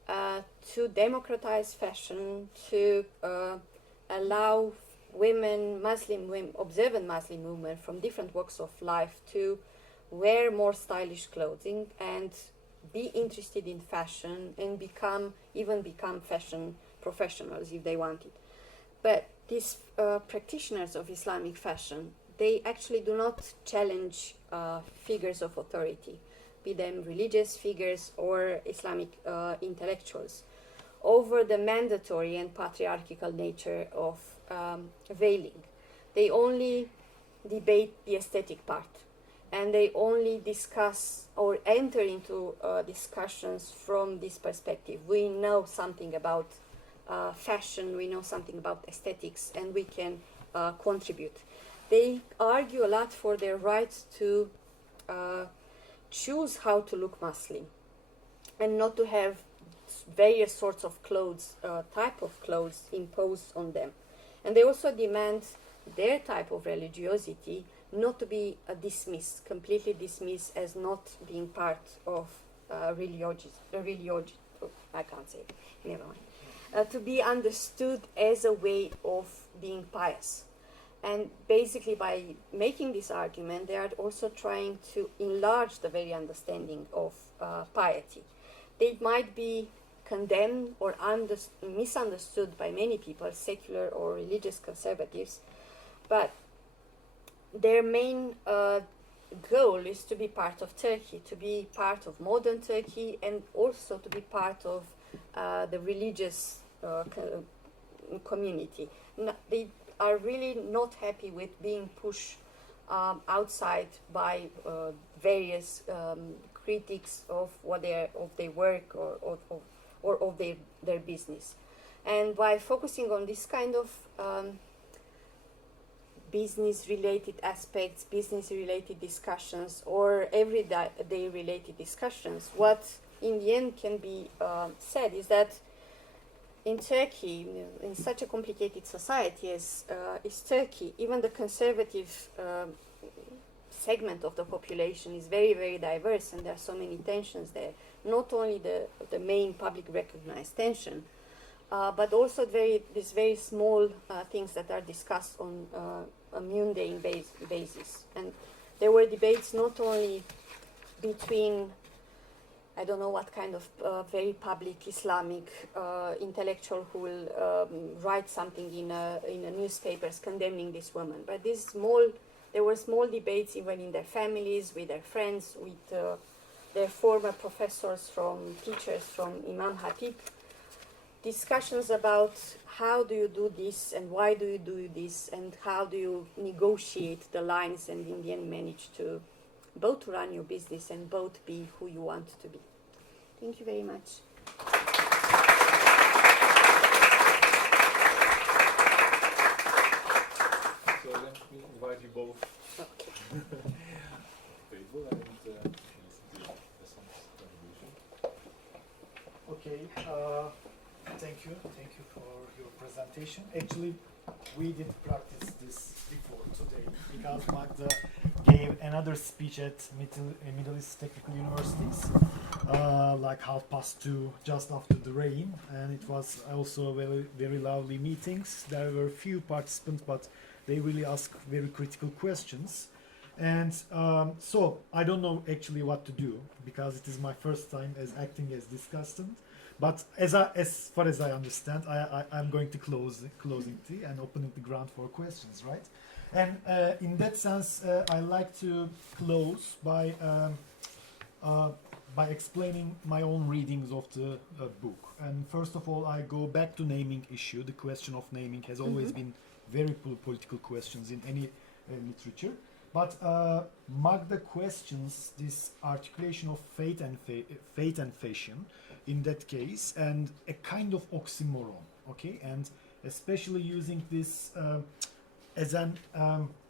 to democratize fashion, to allow women, observant Muslim women from different walks of life to wear more stylish clothing and be interested in fashion and become fashion professionals if they wanted. But these practitioners of Islamic fashion, they actually do not challenge figures of authority, be them religious figures or Islamic intellectuals, over the mandatory and patriarchal nature of veiling. They only debate the aesthetic part, and they only discuss or enter into discussions from this perspective. We know something about fashion, we know something about aesthetics, and we can contribute. They argue a lot for their right to choose how to look Muslim and not to have various sorts of clothes, type of clothes imposed on them. And they also demand their type of religiosity not to be dismissed, completely dismissed as not being part of religious, I can't say it, never mind. To be understood as a way of being pious. And basically by making this argument, they are also trying to enlarge the very understanding of piety. They might be condemned or misunderstood by many people, secular or religious conservatives, but their main goal is to be part of Turkey, to be part of modern Turkey, and also to be part of the religious community. They are really not happy with being pushed outside by various critics of their work or of their business. And by focusing on this kind of business-related aspects, business-related discussions, or everyday related discussions, what in the end can be said is that in Turkey, in such a complicated society as is Turkey, even the conservative segment of the population is very, very diverse, and there are so many tensions there. Not only the main public recognized tension, but also these very small things that are discussed on a mundane basis. And there were debates not only between, I don't know what kind of very public Islamic intellectual who will write something in a newspapers condemning this woman, but there were small debates even in their families, with their friends, with their former professors, teachers from Imam Hatip. Discussions about how do you do this and why do you do this and how do you negotiate the lines and in the end manage to both run your business and both be who you want to be. Thank you very much. So let me invite you both. Okay. Table and listen to Besim's contribution. Okay. Thank you for your presentation. Actually, we did practice this before today because Magda gave another speech at Middle East Technical Universities, like 2:30, just after the rain, and it was also very, very lovely meetings. There were few participants, but they really asked very critical questions. And so I don't know actually what to do because it is my first time as acting as discussant. But as far as I understand, I'm going to closing tea and opening the ground for questions, right? And in that sense, I like to close by explaining my own readings of the book. And first of all, I go back to naming issue. The question of naming has always been very political questions in any literature. But Magda questions this articulation of faith and fashion in that case, and a kind of oxymoron, okay? And especially using this as an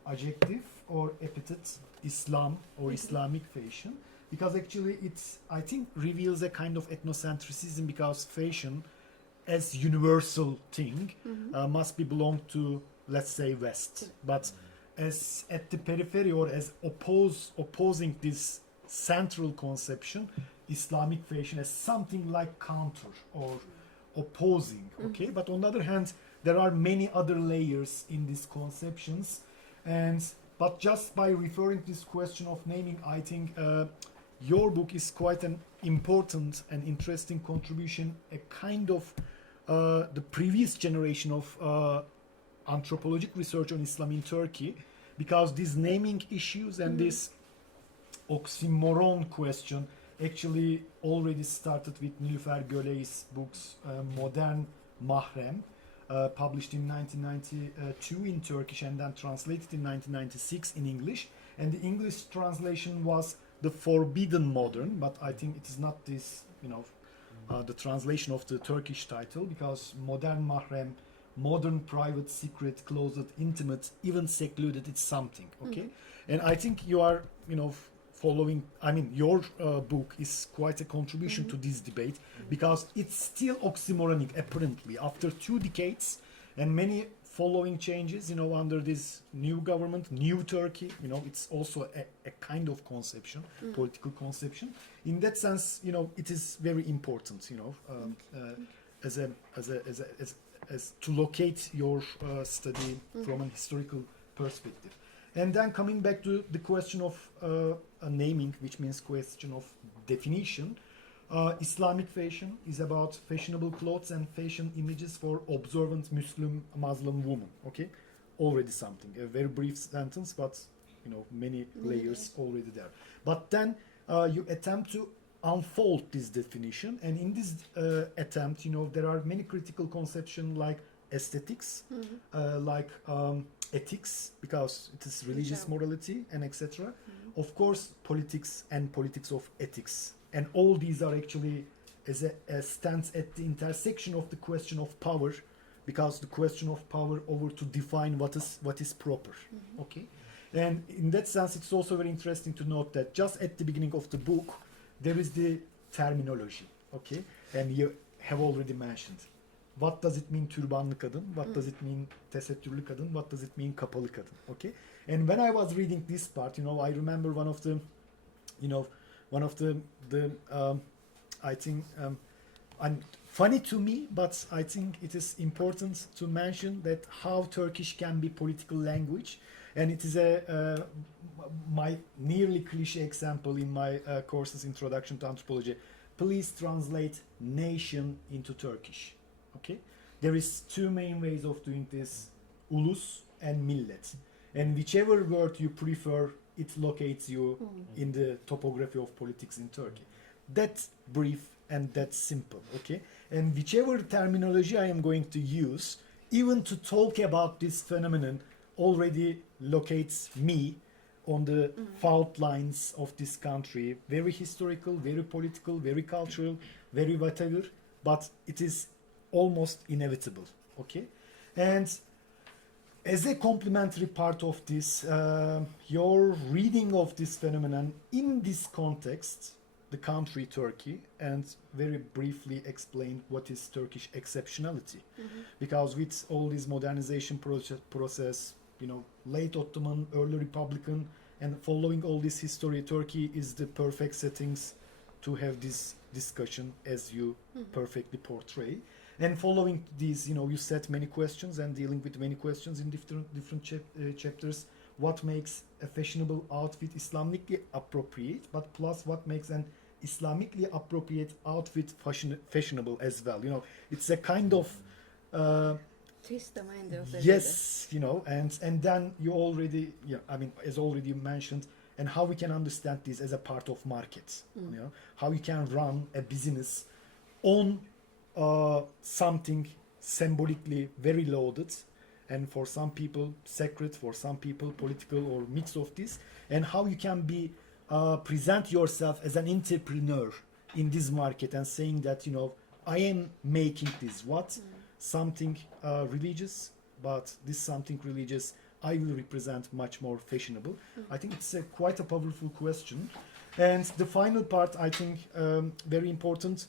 adjective or epithet, Islam or Islamic fashion, because actually it's, I think, reveals a kind of ethnocentrism because fashion as universal thing must be belong to, let's say, West. But as at the periphery or as opposing this central conception, Islamic fashion as something like counter or opposing, okay? But on the other hand, there are many other layers in these conceptions, but just by referring to this question of naming, I think your book is quite an important and interesting contribution, a kind of the previous generation of anthropologic research on Islam in Turkey, because these naming issues and this oxymoron question actually already started with Nilüfer Göley's books Modern Mahrem, published in 1992 in Turkish and then translated in 1996 in English. And the English translation was The Forbidden Modern, but I think it is not this, the translation of the Turkish title, because Modern Mahrem, modern, private, secret, closet, intimate, even secluded, it's something, okay? And I think you are, following, I mean, your book is quite a contribution to this debate because it's still oxymoronic, apparently, after 2 decades and many following changes, you know, under this new government, new Turkey, you know, it's also a kind of conception, political conception. In that sense, you know, it is very important, you know, as to locate your study from a historical perspective. And then coming back to the question of naming, which means question of definition, Islamic fashion is about fashionable clothes and fashion images for observant Muslim women. Okay, already something. A very brief sentence, but you know many layers already there. But then you attempt to unfold this definition, and in this attempt, you know, there are many critical conceptions like aesthetics, like ethics, because it is religious morality and etc. Of course, politics and politics of ethics. And all these are actually stands at the intersection of the question of power, because the question of power over to define what is proper. Okay, and in that sense, it's also very interesting to note that just at the beginning of the book, there is the terminology. Okay, and you have already mentioned what does it mean türbanlı kadın, what does it mean tesettürlü kadın, what does it mean kapalı kadın. Okay, and when I was reading this part, you know, I remember one of the I think and funny to me, but I think it is important to mention that how Turkish can be political language, and it is my nearly cliche example in my courses Introduction to Anthropology. Please translate nation into Turkish. Okay, there is 2 main ways of doing this: ulus and millet, and whichever word you prefer, it locates you in the topography of politics in Turkey. That's brief and that's simple, okay? And whichever terminology I am going to use, even to talk about this phenomenon, already locates me on the fault lines of this country. Very historical, very political, very cultural, very whatever, but it is almost inevitable, okay? And as a complementary part of this, your reading of this phenomenon in this context, the country Turkey, and very briefly explain what is Turkish exceptionality. Because with all this modernization process, you know, late Ottoman, early Republican, and following all this history, Turkey is the perfect settings to have this discussion as you perfectly portray. And following these, you know, you set many questions and dealing with many questions in different chapters. What makes a fashionable outfit Islamically appropriate, but plus what makes an Islamically appropriate outfit fashionable as well. You know, it's a kind of twist the mind of the yes, you know, and then you already, yeah, I mean, as already mentioned, and how we can understand this as a part of markets. You know, how you can run a business on something symbolically very loaded, and for some people sacred, for some people political, or mix of this, and how you can be present yourself as an entrepreneur in this market and saying that, you know, I am making this something religious, but this something religious I will represent much more fashionable. I think it's quite a powerful question. And the final part, I think, very important,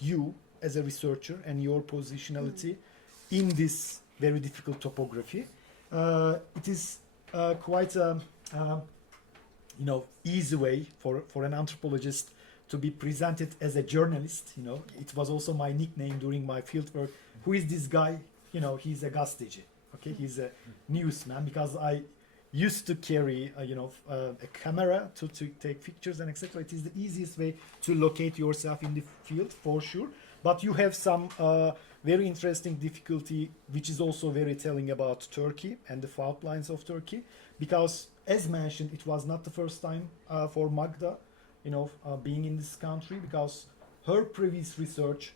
you as a researcher and your positionality in this very difficult topography. It is quite a you know, easy way for an anthropologist to be presented as a journalist. You know, it was also my nickname during my fieldwork. Who is this guy? You know, he's a gazeteci. Okay, he's a newsman, because I used to carry a camera to take pictures and etc. It is the easiest way to locate yourself in the field, for sure. But you have some very interesting difficulty, which is also very telling about Turkey and the fault lines of Turkey, because as mentioned, it was not the first time for Magda, you know, being in this country, because her previous research,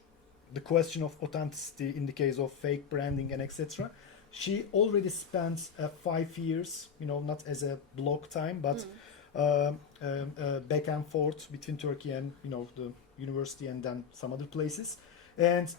the question of authenticity in the case of fake branding and etc., she already spent 5 years, you know, not as a block time, but back and forth between Turkey and, you know, the university and then some other places. And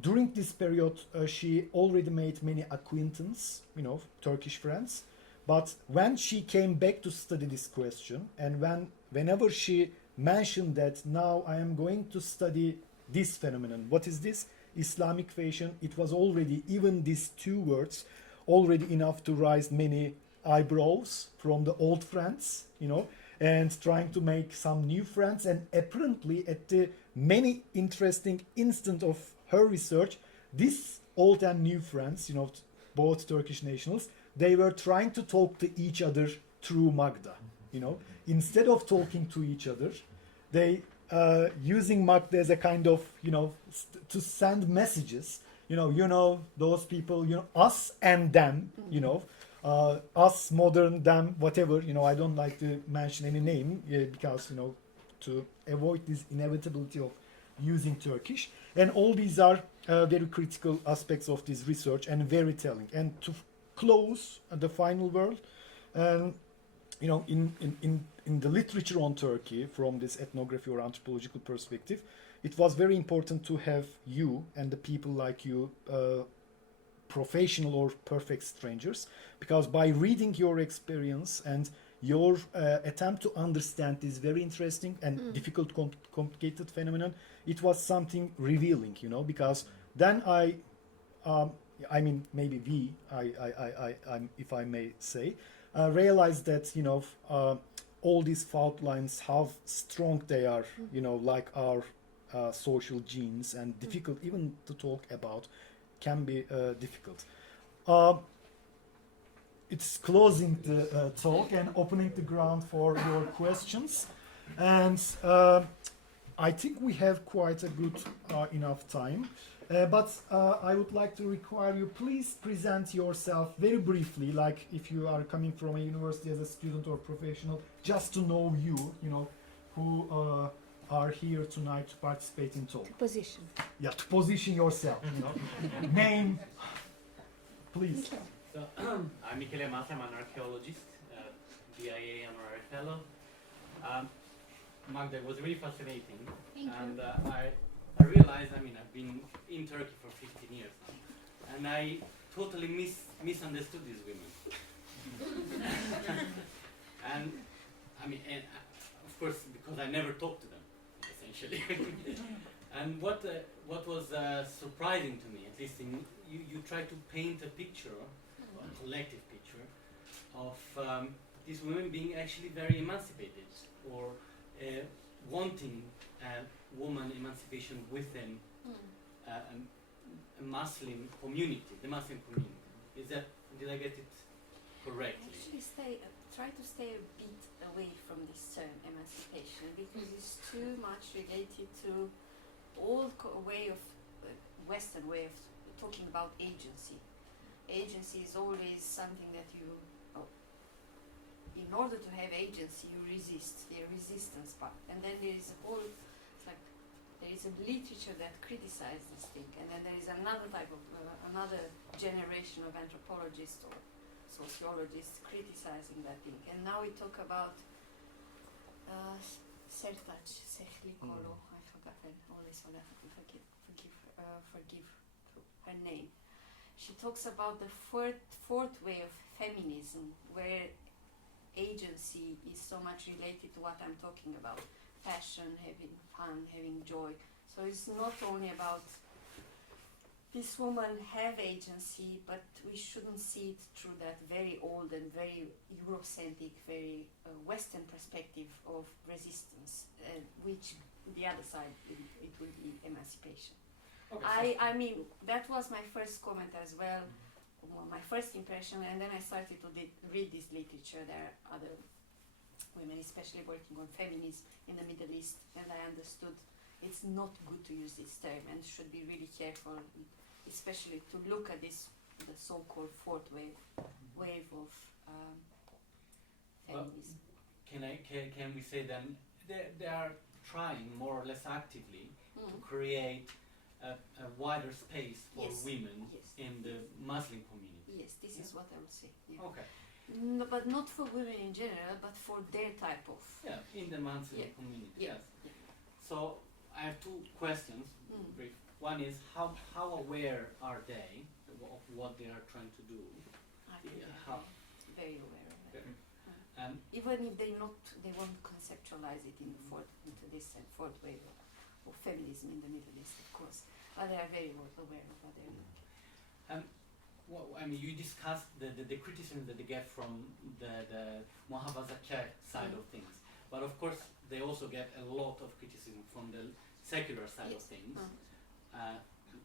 during this period, she already made many acquaintances, you know, Turkish friends. But when she came back to study this question, and when whenever she mentioned that now I am going to study this phenomenon, what is this? Islamic fashion. It was already, even these two words, already enough to raise many eyebrows from the old friends, you know, and trying to make some new friends. And apparently at the many interesting instant of her research, this old and new friends, you know, both Turkish nationals, they were trying to talk to each other through Magda, you know. Instead of talking to each other, they using Magda as a kind of, you know, to send messages, you know, those people, you know, us and them, you know, us, modern, them, whatever, you know, I don't like to mention any name because, you know, to avoid this inevitability of using Turkish. And all these are very critical aspects of this research and very telling. And to close the final word, you know, in the literature on Turkey from this ethnography or anthropological perspective, it was very important to have you and the people like you, professional or perfect strangers, because by reading your experience and your attempt to understand this very interesting and difficult, complicated phenomenon, it was something revealing, you know, because then I mean, maybe we, I'm, if I may say, realized that, you know, all these fault lines, how strong they are, you know, like our social genes, and difficult even to talk about, can be difficult. It's closing the talk and opening the ground for your questions. And I think we have quite a good enough time. But I would like to require you, please present yourself very briefly, like if you are coming from a university as a student or professional, just to know you, you know, who are here tonight to participate in talk. To position. Yeah, to position yourself, you know. Name, please. So, I'm Michele Massa, I'm an archaeologist, BIAA honorary fellow. Magda, it was really fascinating. Thank and you. I realized, I mean, I've been in Turkey for 15 years now, and I totally misunderstood these women. And, I mean, and, of course, because I never talked to them, essentially. And what was surprising to me, at least in, you try to paint a picture, a collective picture, of these women being actually very emancipated, or wanting woman emancipation within a Muslim community, the Muslim community. Is that, did I get it correctly? Actually, try to stay a bit away from this term emancipation, because it's too much related to old way of Western way of talking about agency. Agency is always something that you, in order to have agency, you resist, the resistance part. And then there is a whole, it's like, there is a literature that criticizes this thing, and then there is another type of, another generation of anthropologists or sociologists criticizing that thing. And now we talk about Sertac, Sehlikolo, I forgot her, always forgive her name. She talks about the fourth way of feminism, where agency is so much related to what I'm talking about. Passion, having fun, having joy. So it's not only about this woman have agency, but we shouldn't see it through that very old and very Eurocentric, very Western perspective of resistance, which the other side, it will be emancipation. Okay, I mean, that was my first comment as well, my first impression, and then I started to read this literature. There are other women, especially working on feminism in the Middle East, and I understood it's not good to use this term and should be really careful, especially to look at this, the so-called fourth wave of feminism. Can we say then they are trying more or less actively to create a wider space for women in the Muslim community? Yes, this is what I would say. Yeah. Okay. No, but not for women in general, but for their type of... Yeah, in the Muslim community, yes. Yeah. So I have two questions, brief. One is, how aware are they of what they are trying to do? I think How? very aware of it. even if they won't conceptualize it into this fourth wave of feminism in the Middle East, of course, but they are very aware of what they're doing. Well, I mean, you discussed the criticism that they get from the Muhafazakar side of things, but of course they also get a lot of criticism from the secular side of things.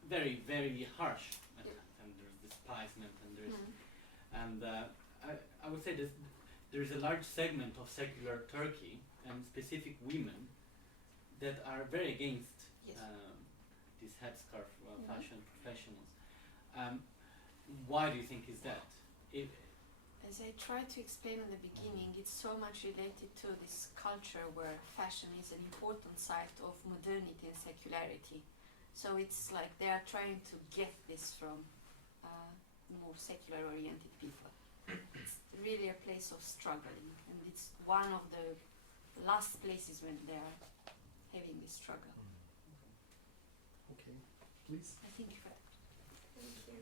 Very, very harsh, and there's despisement, and there's, and I would say there's a large segment of secular Turkey, and specific women, that are very against these headscarf fashion professionals. Why do you think is that? As I tried to explain in the beginning, it's so much related to this culture where fashion is an important side of modernity and secularity. So it's like they are trying to get this from more secular oriented people. It's really a place of struggling, and it's one of the last places when they are having this struggle. Okay, please. I think Thank you.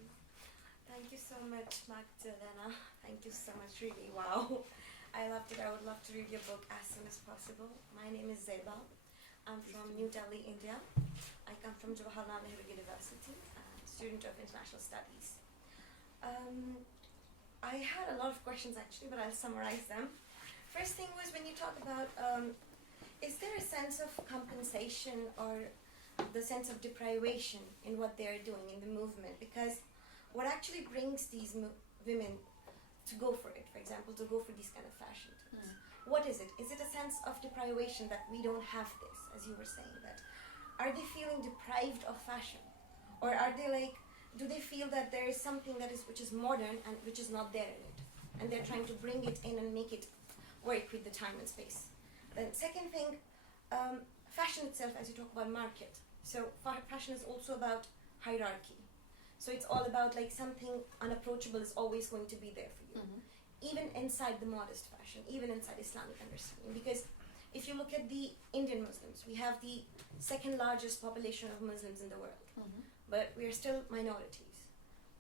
Thank you so much, Magdalena. Thank you so much, really, wow. I loved it. I would love to read your book as soon as possible. My name is Zeba. I'm from New Delhi, India. I come from Jawaharlal Nehru University, student of international studies. I had a lot of questions actually, but I'll summarize them. First thing was when you talk about, is there a sense of compensation or the sense of deprivation in what they're doing in the movement? Because what actually brings these women to go for it, for example, to go for these kind of fashion trends? What is it? Is it a sense of deprivation that we don't have this, as you were saying, that are they feeling deprived of fashion? Or are they like, do they feel that there is something that is which is modern and which is not there in it? And they're trying to bring it in and make it work with the time and space. Then second thing, fashion itself, as you talk about market. So fashion is also about hierarchy. So it's all about like something unapproachable is always going to be there for you. Even inside the modest fashion, even inside Islamic understanding. Because if you look at the Indian Muslims, we have the second largest population of Muslims in the world. But we are still minorities.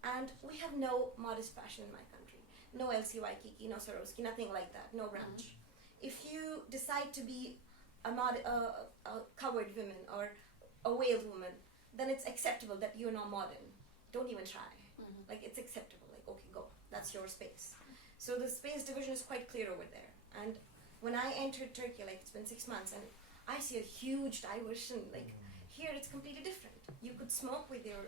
And we have no modest fashion in my country. No LC Waikiki, no Swarovski, nothing like that, no branch. If you decide to be a covered woman or a veiled woman, then it's acceptable that you're not modern. Don't even try. Like, it's acceptable. Like, okay, go. That's your space. So the space division is quite clear over there. And when I entered Turkey, like, it's been 6 months, and I see a huge diversion. Like, here it's completely different. You could smoke with your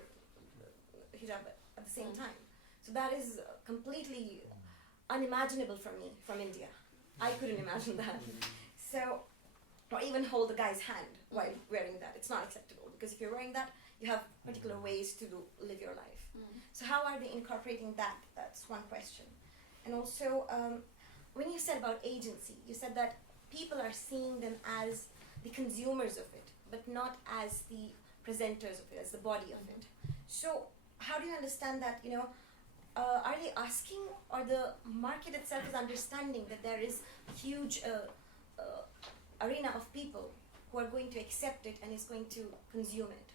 hijab at the same time. So that is completely unimaginable for me from India. I couldn't imagine that. So, or even hold a guy's hand while wearing that. It's not acceptable, because if you're wearing that, you have particular ways to live your life. So how are they incorporating that? That's one question. And also, when you said about agency, you said that people are seeing them as the consumers of it, but not as the presenters of it, as the body of it. So how do you understand that, you know, are they asking, or the market itself is understanding that there is a huge arena of people who are going to accept it and is going to consume it?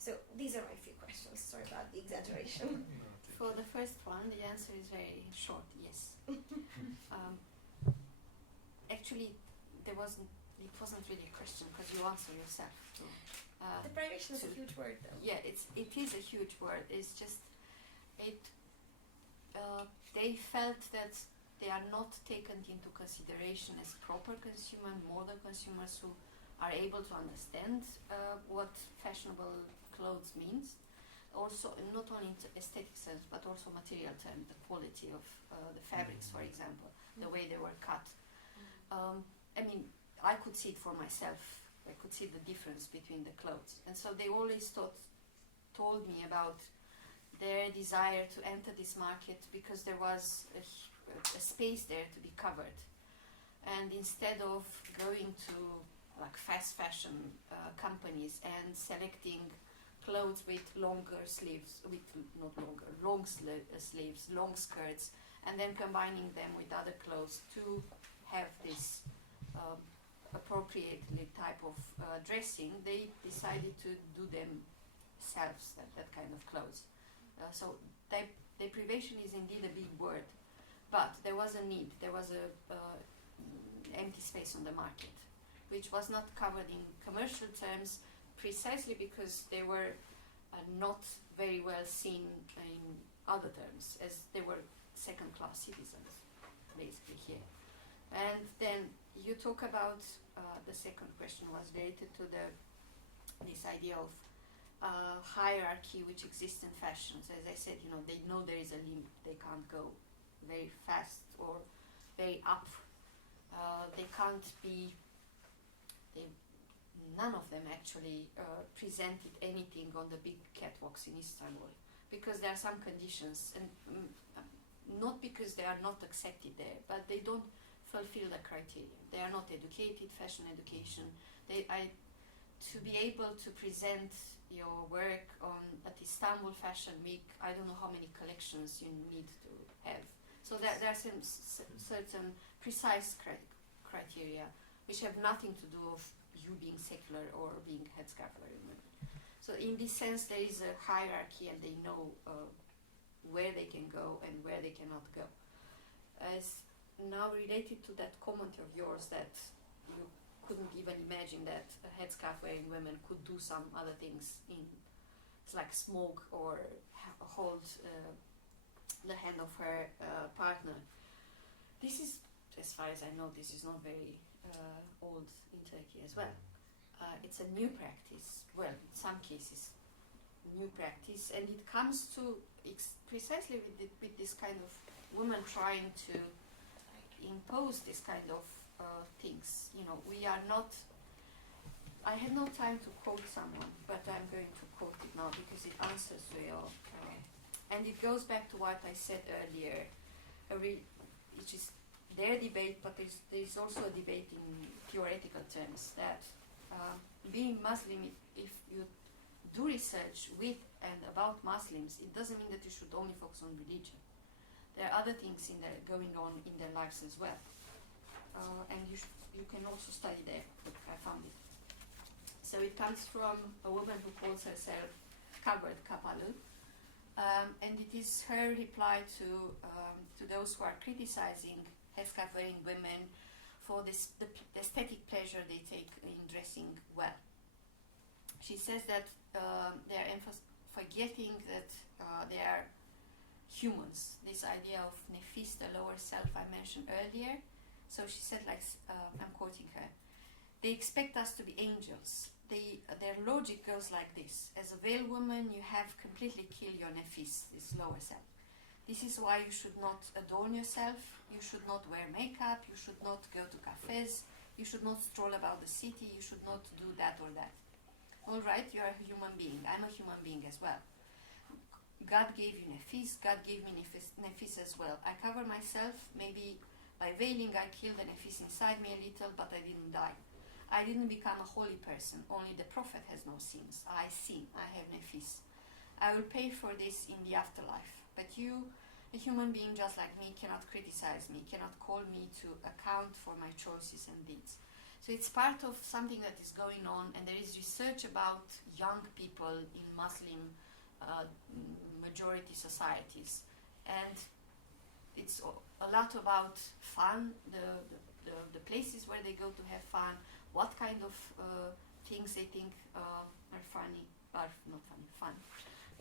So these are my few questions. Sorry about the exaggeration. For the first one, the answer is very short, yes. Actually, it wasn't really a question, because you answer yourself. Deprivation is a huge word, though. Yeah, it is a huge word. It's just, they felt that they are not taken into consideration as proper consumer, modern consumers who are able to understand what fashionable clothes means. Also, not only in aesthetic sense, but also material terms, the quality of the fabrics, for example, the way they were cut. I mean, I could see it for myself. I could see the difference between the clothes. And so they always told me about their desire to enter this market because there was a space there to be covered. And instead of going to like fast fashion companies and selecting clothes with longer sleeves, long sleeves, long skirts, and then combining them with other clothes to have this appropriately type of dressing, they decided to do themselves that kind of clothes. So deprivation is indeed a big word, But there was a need, there was a empty space on the market, which was not covered in commercial terms precisely because they were not very well seen in other terms, as they were second-class citizens, basically here. And then you talk about, the second question was related to this idea of hierarchy which exists in fashions. As I said, they know there is a limit, they can't go very fast or very up. They can't be, none of them actually presented anything on the big catwalks in Istanbul, because there are some conditions, and not because they are not accepted there, but they don't fulfill the criteria. They are not educated, fashion education. To be able to present your work at Istanbul Fashion Week, I don't know how many collections you need to have. So there are some certain precise criteria which have nothing to do with you being secular or being headscarf-wearing. So in this sense, there is a hierarchy, and they know where they can go and where they cannot go. As now related to that comment of yours that you couldn't even imagine that headscarf-wearing women could do some other things it's like smoke or hold the hand of her partner. This is, as far as I know, this is not very old in Turkey as well. It's a new practice, well, in some cases, new practice, and it comes to precisely with this kind of woman trying to impose this kind of things. We are not, I had no time to quote someone, but I'm going to quote it now because it answers to your, and it goes back to what I said earlier, which is their debate, but there's also a debate in theoretical terms that being Muslim, if you do research with and about Muslims, it doesn't mean that you should only focus on religion. There are other things going on in their lives as well. And you can also study there. Look, I found it. So it comes from a woman who calls herself Covered Kapalı. And it is her reply to those who are criticizing headscarf-wearing women for the aesthetic pleasure they take in dressing well. She says that they are forgetting that they are humans. This idea of nefis, the lower self I mentioned earlier. So she said, I'm quoting her, they expect us to be angels. Their logic goes like this. As a veiled woman, you have completely killed your nefis, this lower self. This is why you should not adorn yourself, you should not wear makeup, you should not go to cafes, you should not stroll about the city, you should not do that or that. All right, you are a human being. I'm a human being as well. God gave you nefis, God gave me nefis as well. I cover myself, maybe by veiling I killed the nefis inside me a little, but I didn't die. I didn't become a holy person, only the prophet has no sins. I sin, I have nefis. I will pay for this in the afterlife. But you, a human being just like me, cannot criticize me, cannot call me to account for my choices and deeds. So it's part of something that is going on, and there is research about young people in Muslim majority societies, and it's a lot about fun, the places where they go to have fun, what kind of things they think are funny, are not funny, fun.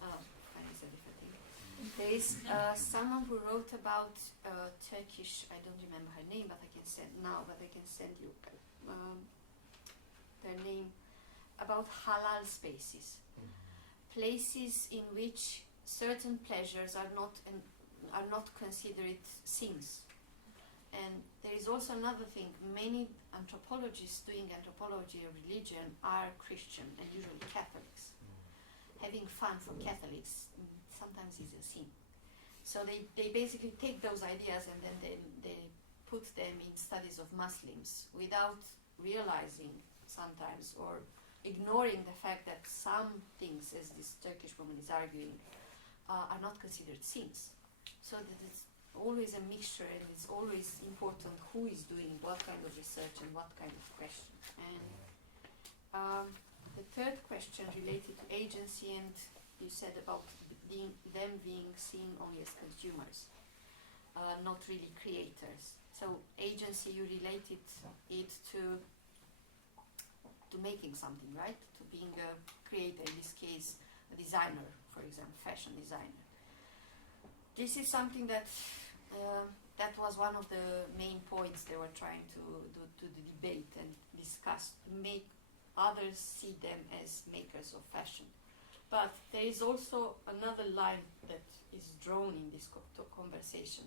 Fun is a different thing. There is someone who wrote about Turkish, I don't remember her name, but I can send you their name, about halal spaces. Places in which certain pleasures are not considered sins. And there is also another thing, many anthropologists doing anthropology of religion are Christian and usually Catholics. Having fun for Catholics sometimes is a sin. So they basically take those ideas and then they put them in studies of Muslims without realizing sometimes or ignoring the fact that some things, as this Turkish woman is arguing, are not considered sins. So that it's always a mixture, and it's always important who is doing what kind of research and what kind of question. And the third question related to agency, and you said about them being seen only as consumers. not really creators. So agency, you related it to making something, right? To being a creator, in this case, a designer, for example, fashion designer. This is something that that was one of the main points they were trying to debate and discuss, to make others see them as makers of fashion. But there is also another line that is drawn in this conversation.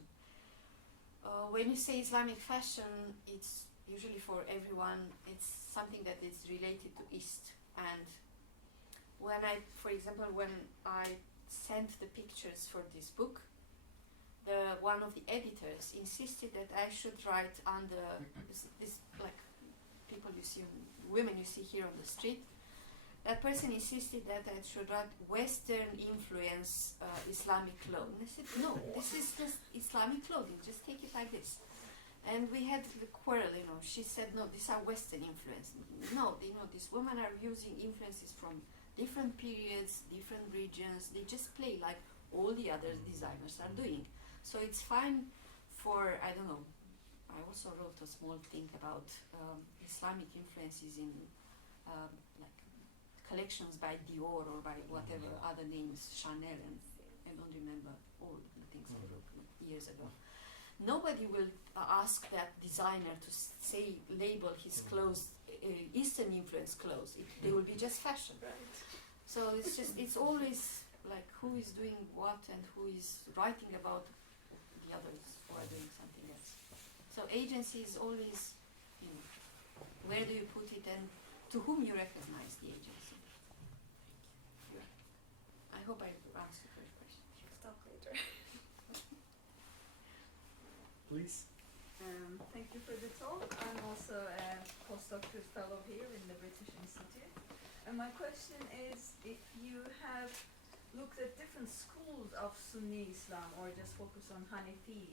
When you say Islamic fashion, it's usually for everyone, it's something that is related to East. And when for example, when I sent the pictures for this book, one of the editors insisted that I should write under this like people you see, women you see here on the street. That person insisted that I should write Western influence Islamic clothing. I said, no, this is just Islamic clothing, just take it like this. And we had the quarrel, she said, no, these are Western influence. No, these women are using influences from different periods, different regions. They just play like all the other designers are doing. So it's fine for, I don't know, I also wrote a small thing about Islamic influences in like collections by Dior or by whatever other names, Chanel, and I don't remember all the things I wrote years ago. Nobody will ask that designer to label his clothes Eastern influence clothes. They will be just fashion. Right. So it's always like who is doing what and who is writing about the others who are doing something else. So agency is always, where do you put it and to whom you recognize the agency. I hope I answered your question. Stop later. Please. Thank you for the talk. I'm also a postdoctoral fellow here in the British Institute. And my question is if you have looked at different schools of Sunni Islam or just focus on Hanafi,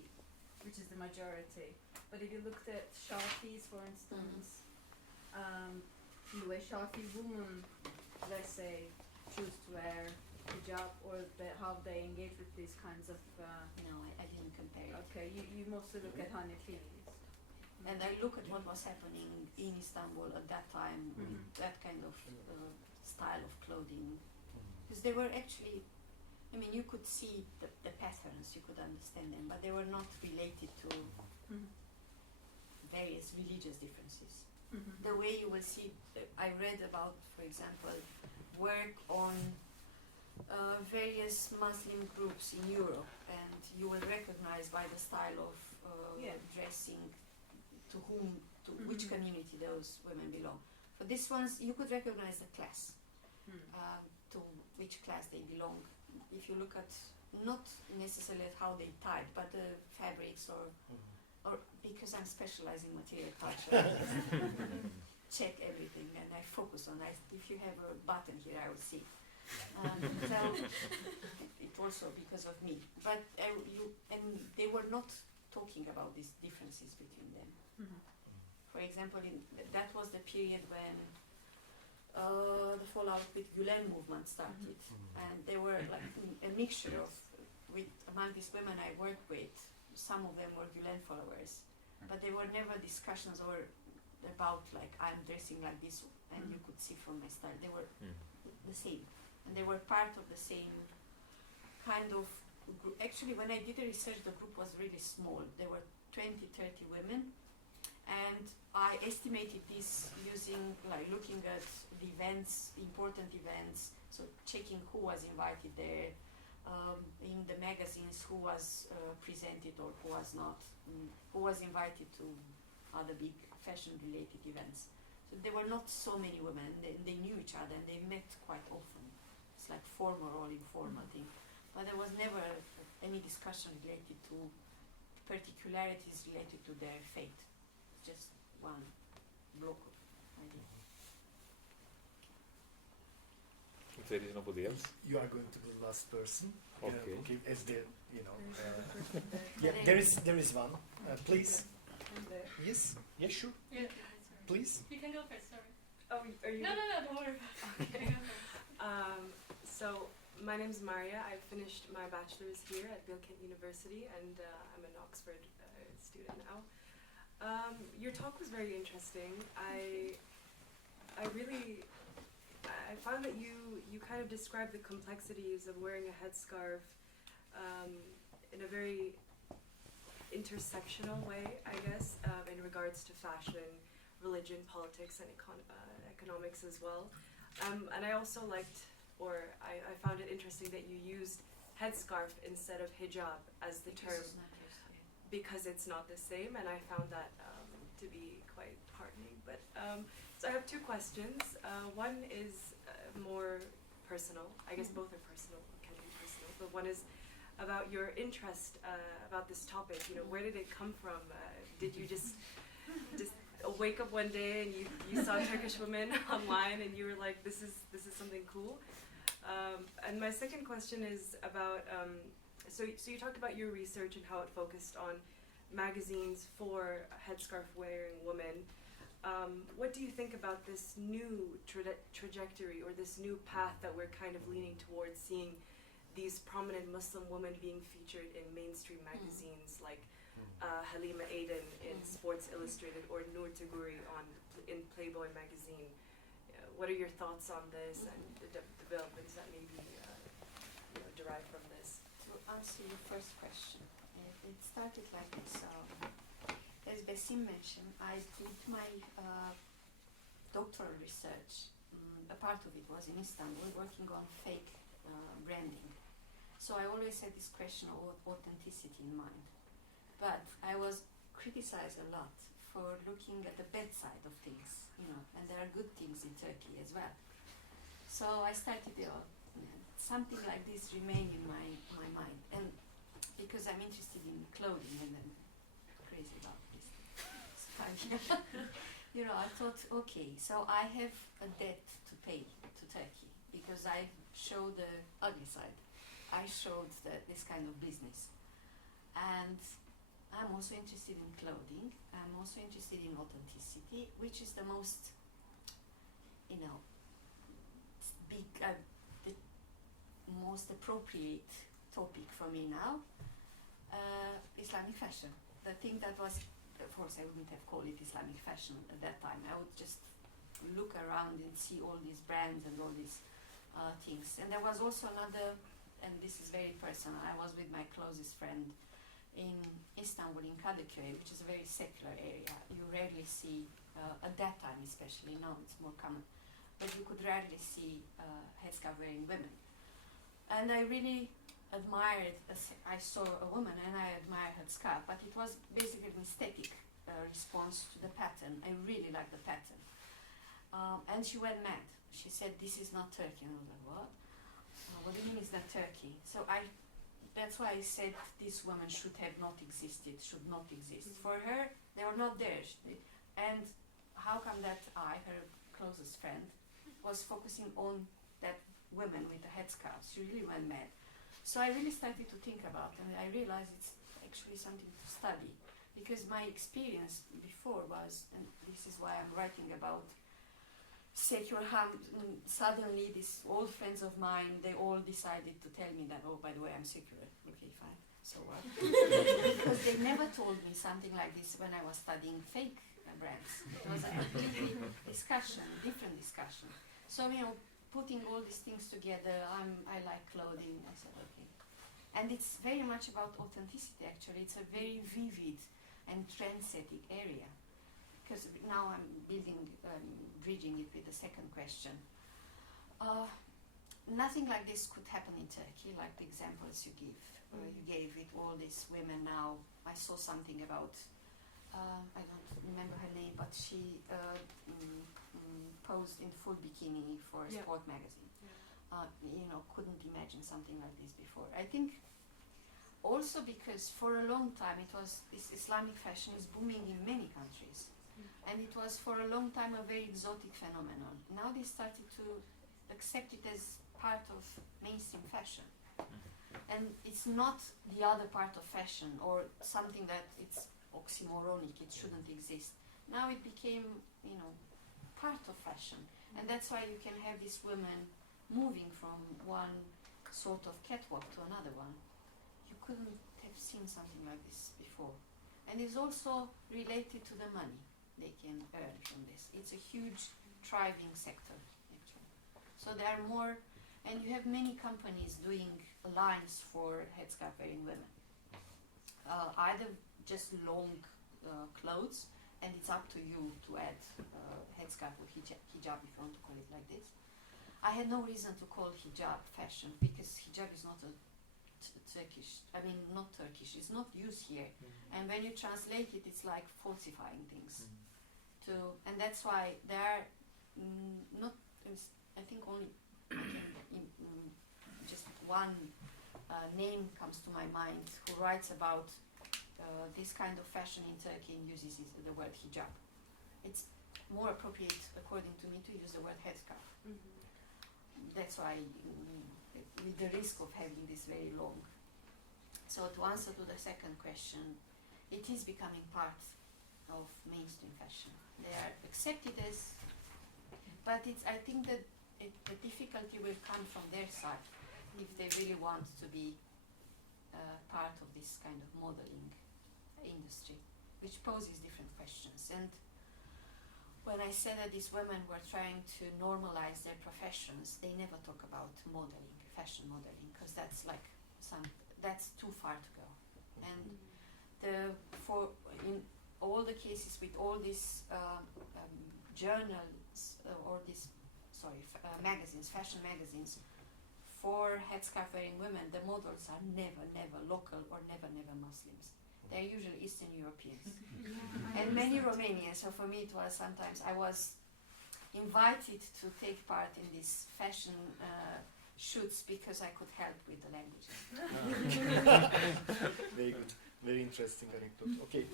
which is the majority. But if you looked at Shafis, for instance, the way Shafi women, let's say, choose to wear hijab or how they engage with these kinds of... No, I didn't compare it. Okay, you mostly look at Hanafis. And I look at what was happening in Istanbul at that time with that kind of style of clothing. Because they were actually, you could see the patterns, you could understand them, but they were not related to various religious differences. The way you will see, I read about, for example, work on various Muslim groups in Europe, and you will recognize by the style of dressing to which community those women belong. For these ones, you could recognize the class, to which class they belong. If you look at, not necessarily at how they tied, but the fabrics or because I'm specializing in material culture, I just check everything and I focus on it. If you have a button here, I will see. So it also because of me. But they were not talking about these differences between them. For example, that was the period when the fallout with Gülen movement started, and they were like a mixture of, among these women I worked with, some of them were Gülen followers, but there were never discussions or about like I'm dressing like this, and you could see from my style they were the same, and they were part of the same kind of group. Actually, when I did the research, the group was really small. There were 20-30 women. And I estimated this using, looking at the events, important events, so checking who was invited there, in the magazines, who was presented or who was not, who was invited to other big fashion-related events. So there were not so many women, and they knew each other, and they met quite often. It's like formal or informal thing. But there was never any discussion related to particularities related to their fate. Just one block of idea. If there is nobody else. You are going to be the last person. Okay. Okay, as the There there is one. Please. and there. Yes. Yes, sure. Yeah, sorry. Please. You can go first, sorry. Oh, are you? No, don't worry about it. Okay, go first. So My name's Maria. I finished my bachelor's here at Bilkent University, and I'm an Oxford student now. Your talk was very interesting. I found that you kind of described the complexities of wearing a headscarf in a very intersectional way, I guess, in regards to fashion, religion, politics, and economics as well. And I also liked, I found it interesting that you used headscarf instead of hijab as the term, because it's not the same, and I found that to be quite heartening. But so I have two questions. One is more personal. I guess both are personal, can be personal. But one is about your interest about this topic. You know, where did it come from? Did you just wake up one day and you saw Turkish women online and you were like, this is something cool? And my second question is about, so you talked about your research and how it focused on magazines for headscarf-wearing women. What do you think about this new trajectory or this new path that we're kind of leaning towards, seeing these prominent Muslim women being featured in mainstream magazines like Halima Aden in Sports Illustrated or Noor Taguri in Playboy magazine? What are your thoughts on this and the developments that may be derived from this? To answer your first question, it started like this. As Besim mentioned, I did my doctoral research. A part of it was in Istanbul, working on fake branding. So I always had this question of authenticity in mind. But I was criticized a lot for looking at the bad side of things, and there are good things in Turkey as well. So I started, something like this remained in my mind. And because I'm interested in clothing and I'm crazy about this stuff, I thought, okay, so I have a debt to pay to Turkey because I showed the ugly side. I showed this kind of business. And I'm also interested in clothing. I'm also interested in authenticity, which is the most, the most appropriate topic for me now. Islamic fashion. The thing that was, of course, I wouldn't have called it Islamic fashion at that time. I would just look around and see all these brands and all these things. And there was also another, and this is very personal, I was with my closest friend in Istanbul, in Kadıköy, which is a very secular area. You rarely see, at that time especially, now it's more common, but you could rarely see headscarf-wearing women. And I really admired, I saw a woman and I admired her scarf, but it was basically an aesthetic response to the pattern. I really liked the pattern. And she went mad. She said, this is not Turkey. And I was like, what? What do you mean it's not Turkey? So that's why I said this woman should have not existed, should not exist. For her, they were not there. And how come that I, her closest friend, was focusing on that woman with the headscarf? She really went mad. So I really started to think about it, and I realized it's actually something to study. Because my experience before was, and this is why I'm writing about secular harm, suddenly these old friends of mine, they all decided to tell me that, oh, by the way, I'm secular. Okay, fine, so what? Because they never told me something like this when I was studying fake brands. It was a completely discussion, different discussion. So, putting all these things together, I like clothing, I said, okay. And it's very much about authenticity, actually. It's a very vivid and trend-setting area. Because now I'm bridging it with the second question. Nothing like this could happen in Turkey, like the examples you gave with all these women now. I saw something about, I don't remember her name, but she posed in full bikini for a sport magazine. Couldn't imagine something like this before. I think also because for a long time this Islamic fashion is booming in many countries. And it was for a long time a very exotic phenomenon. Now they started to accept it as part of mainstream fashion. And it's not the other part of fashion or something that it's oxymoronic, it shouldn't exist. Now it became, part of fashion. And that's why you can have these women moving from one sort of catwalk to another one. You couldn't have seen something like this before. And it's also related to the money they can earn from this. It's a huge thriving sector, actually. So there are more, and you have many companies doing lines for headscarf-wearing women. Either just long clothes, and it's up to you to add headscarf or hijab if you want to call it like this. I had no reason to call hijab fashion because hijab is not a Turkish, not Turkish, it's not used here. And when you translate it, it's like falsifying things. And that's why there are I think only just one name comes to my mind who writes about this kind of fashion in Turkey and uses the word hijab. It's more appropriate, according to me, to use the word headscarf. That's why, with the risk of having this very long. So to answer to the second question, it is becoming part of mainstream fashion. They are accepted as, but I think that the difficulty will come from their side if they really want to be part of this kind of modeling industry, which poses different questions. And when I said that these women were trying to normalize their professions, they never talk about modeling, fashion modeling, because that's that's too far to go. And in all the cases with all these journals or these magazines, fashion magazines, for headscarf-wearing women, the models are never local or never Muslims. They're usually Eastern Europeans and many Romanians. So for me, it was sometimes I was invited to take part in these fashion shoots because I could help with the languages. Very good, very interesting anecdote. Okay,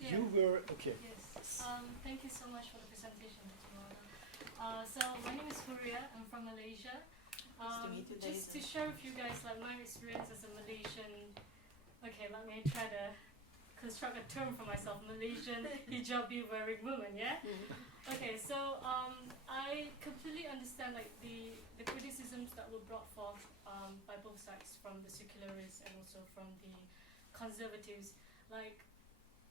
Yeah. you were okay. Yes. Thank you so much for the presentation, Dr. Maulana. So my name is Huria. I'm from Malaysia. Nice to meet you, Just to Daisy. share with you guys my experience as a Malaysian. Okay, let me try to construct a term for myself. Malaysian hijabi wearing woman. Yeah. Okay, so I completely understand the criticisms that were brought forth by both sides, from the secularists and also from the conservatives. Like,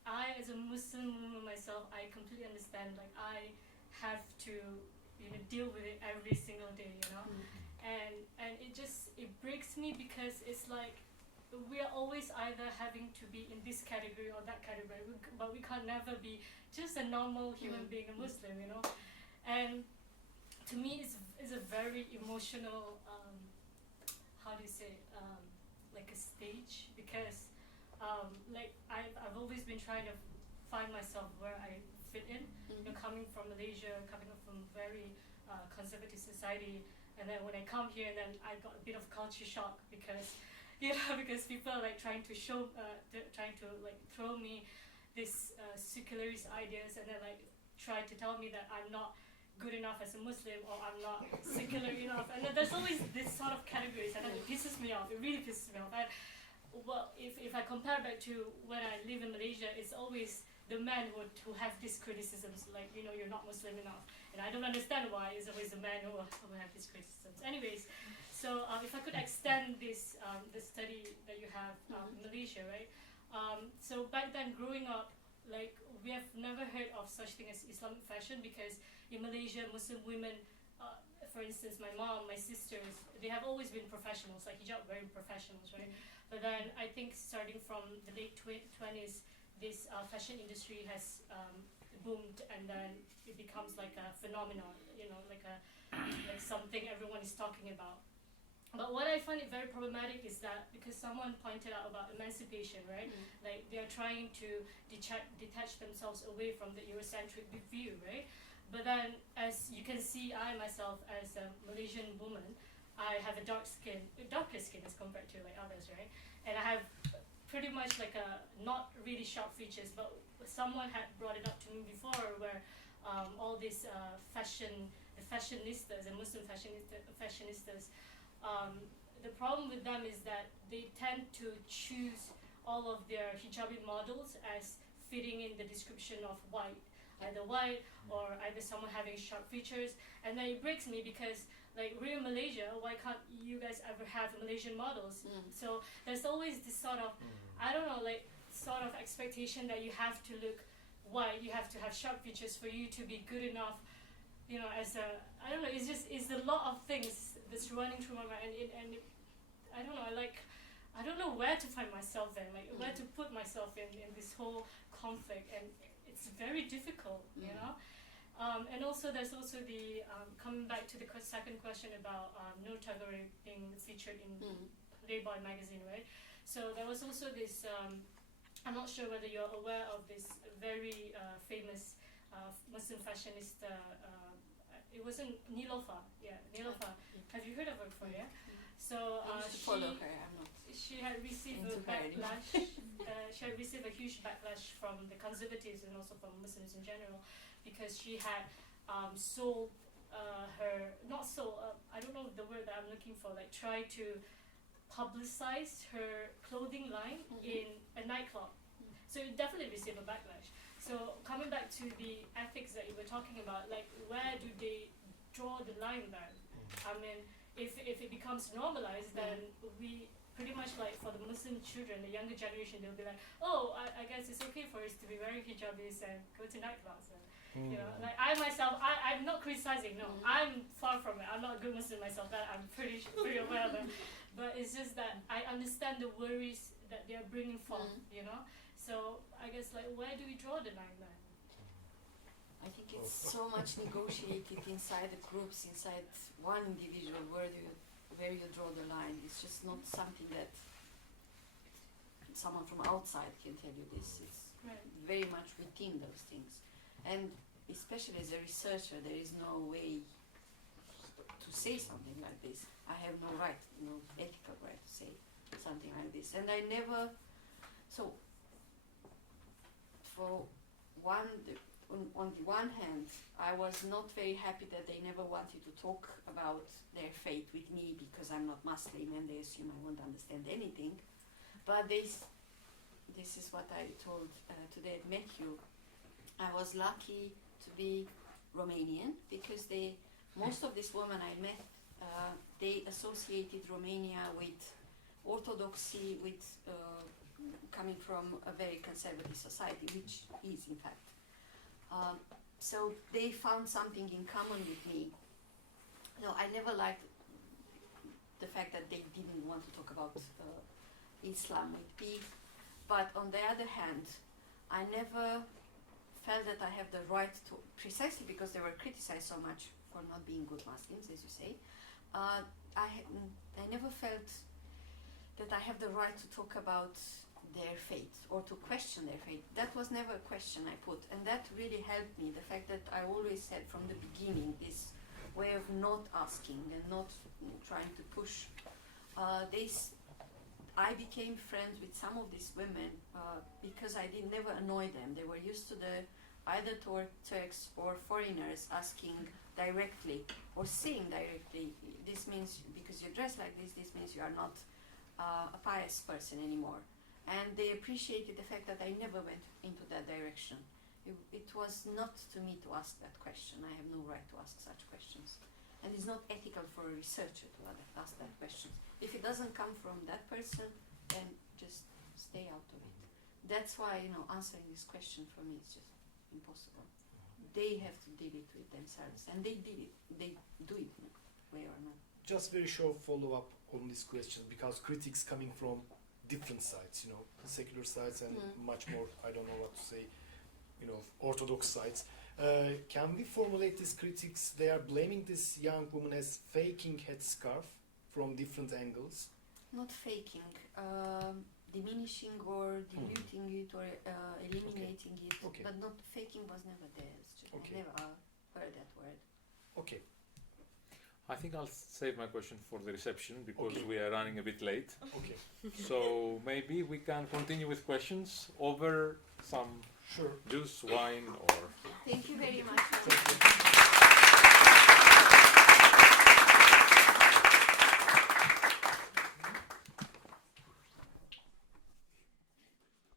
I, as a Muslim woman myself, I completely understand. Like, I have to, deal with it every single day, and it breaks me because it's like we are always either having to be in this category or that category, but we can't never be just a normal human being, a Muslim, And to me, it's a very emotional, how do you say, like a stage, because I've always been trying to find myself where I fit in. Coming from Malaysia, coming from very conservative society, and then when I come here, and then I got a bit of culture shock because because people are like trying to throw me this secularist ideas, and then like try to tell me that I'm not good enough as a Muslim, or I'm not secular enough, and then there's always this sort of categories, and then it pisses me off. It really pisses me off. And if I compare back to when I live in Malaysia, it's always the men who have these criticisms, like you're not Muslim enough, and I don't understand why it's always the men who have these criticisms. Anyways, so if I could extend this the study that you have in Malaysia, right? So back then, growing up, like we have never heard of such thing as Islamic fashion, because in Malaysia, Muslim women, for instance, my mom, my sisters, they have always been professionals, like hijab wearing professionals, right? But then I think starting from the late 20s, this fashion industry has boomed, and then it becomes like a phenomenon, like something everyone is talking about. But what I find it very problematic is that, because someone pointed out about emancipation, right? Like they are trying to detach themselves away from the Eurocentric view, right? But then, as you can see, I myself, as a Malaysian woman, I have a darker skin as compared to like others, right? And I have pretty much like not really sharp features, but someone had brought it up to me before, where all these fashionistas and Muslim fashionistas, the problem with them is that they tend to choose all of their hijabi models as fitting in the description of white, either white or either someone having sharp features. And then it breaks me because like we're in Malaysia, why can't you guys ever have Malaysian models? So there's always this sort of, I don't know, like sort of expectation that you have to look white, you have to have sharp features for you to be good enough, you know, as a, I don't know, it's a lot of things that's running through my mind, and I don't know, I don't know where to find myself then, like where to put myself in this whole conflict, and it's very difficult, you know. And also there's also the, coming back to the second question about Nur Tagore being featured in Playboy magazine, right? So there was also this, I'm not sure whether you're aware of this very famous Muslim fashionista, it wasn't Nilofa, Nilofa. Have you heard of her before, yeah? So follow her, I'm not. She had received a backlash. She had received a huge backlash from the conservatives and also from Muslims in general, because she had sold her, not sold, I don't know the word that I'm looking for, like try to publicize her clothing line in a nightclub. So it definitely received a backlash. So coming back to the ethics that you were talking about, like where do they draw the line then? I mean, if it becomes normalized, then we pretty much, like for the Muslim children, the younger generation, they'll be like, oh, I guess it's okay for us to be wearing hijabis and go to nightclubs. And, you know, like I myself, I'm not criticizing, no, I'm far from it. I'm not a good Muslim myself, that I'm pretty aware of it. But it's just that I understand the worries that they're bringing forth, you know. So I guess, like, where do we draw the line then? I think it's so much negotiated inside the groups, inside one individual. Where you draw the line? It's just not something that someone from outside can tell you this. It's very much within those things, and especially as a researcher, there is no way to say something like this. I have no right, no ethical right to say something like this, and I never. So, for one. On the one hand, I was not very happy that they never wanted to talk about their fate with me because I'm not Muslim and they assume I won't understand anything. But this is what I told today at Matthew. I was lucky to be Romanian because most of these women I met, they associated Romania with orthodoxy, with coming from a very conservative society, which is in fact. So they found something in common with me. No, I never liked the fact that they didn't want to talk about Islam with me. But on the other hand, I never felt that I have the right to, precisely because they were criticized so much for not being good Muslims, as you say, I never felt that I have the right to talk about their fate or to question their fate. That was never a question I put, and that really helped me. The fact that I always said from the beginning this way of not asking and not trying to push. I became friends with some of these women because I did never annoy them. They were used to either Turks or foreigners asking directly or saying directly, this means because you dress like this means you are not a pious person anymore. And they appreciated the fact that I never went into that direction. It was not to me to ask that question. I have no right to ask such questions. And it's not ethical for a researcher to ask that question. If it doesn't come from that person, then just stay out of it. That's why, answering this question for me is just impossible. They have to deal it with themselves. And they did it. They do it in a way or not. Just very short follow-up on this question, because critics coming from different sides, secular sides and much more, I don't know what to say, orthodox sides. Can we formulate these critics? They are blaming this young woman as faking headscarf from different angles. Not faking, diminishing or diluting it or eliminating it, but not faking was never there. I never heard that word. Okay. I think I'll save my question for the reception because we are running a bit late. Okay. So maybe we can continue with questions over some juice, wine, or... Thank you very much.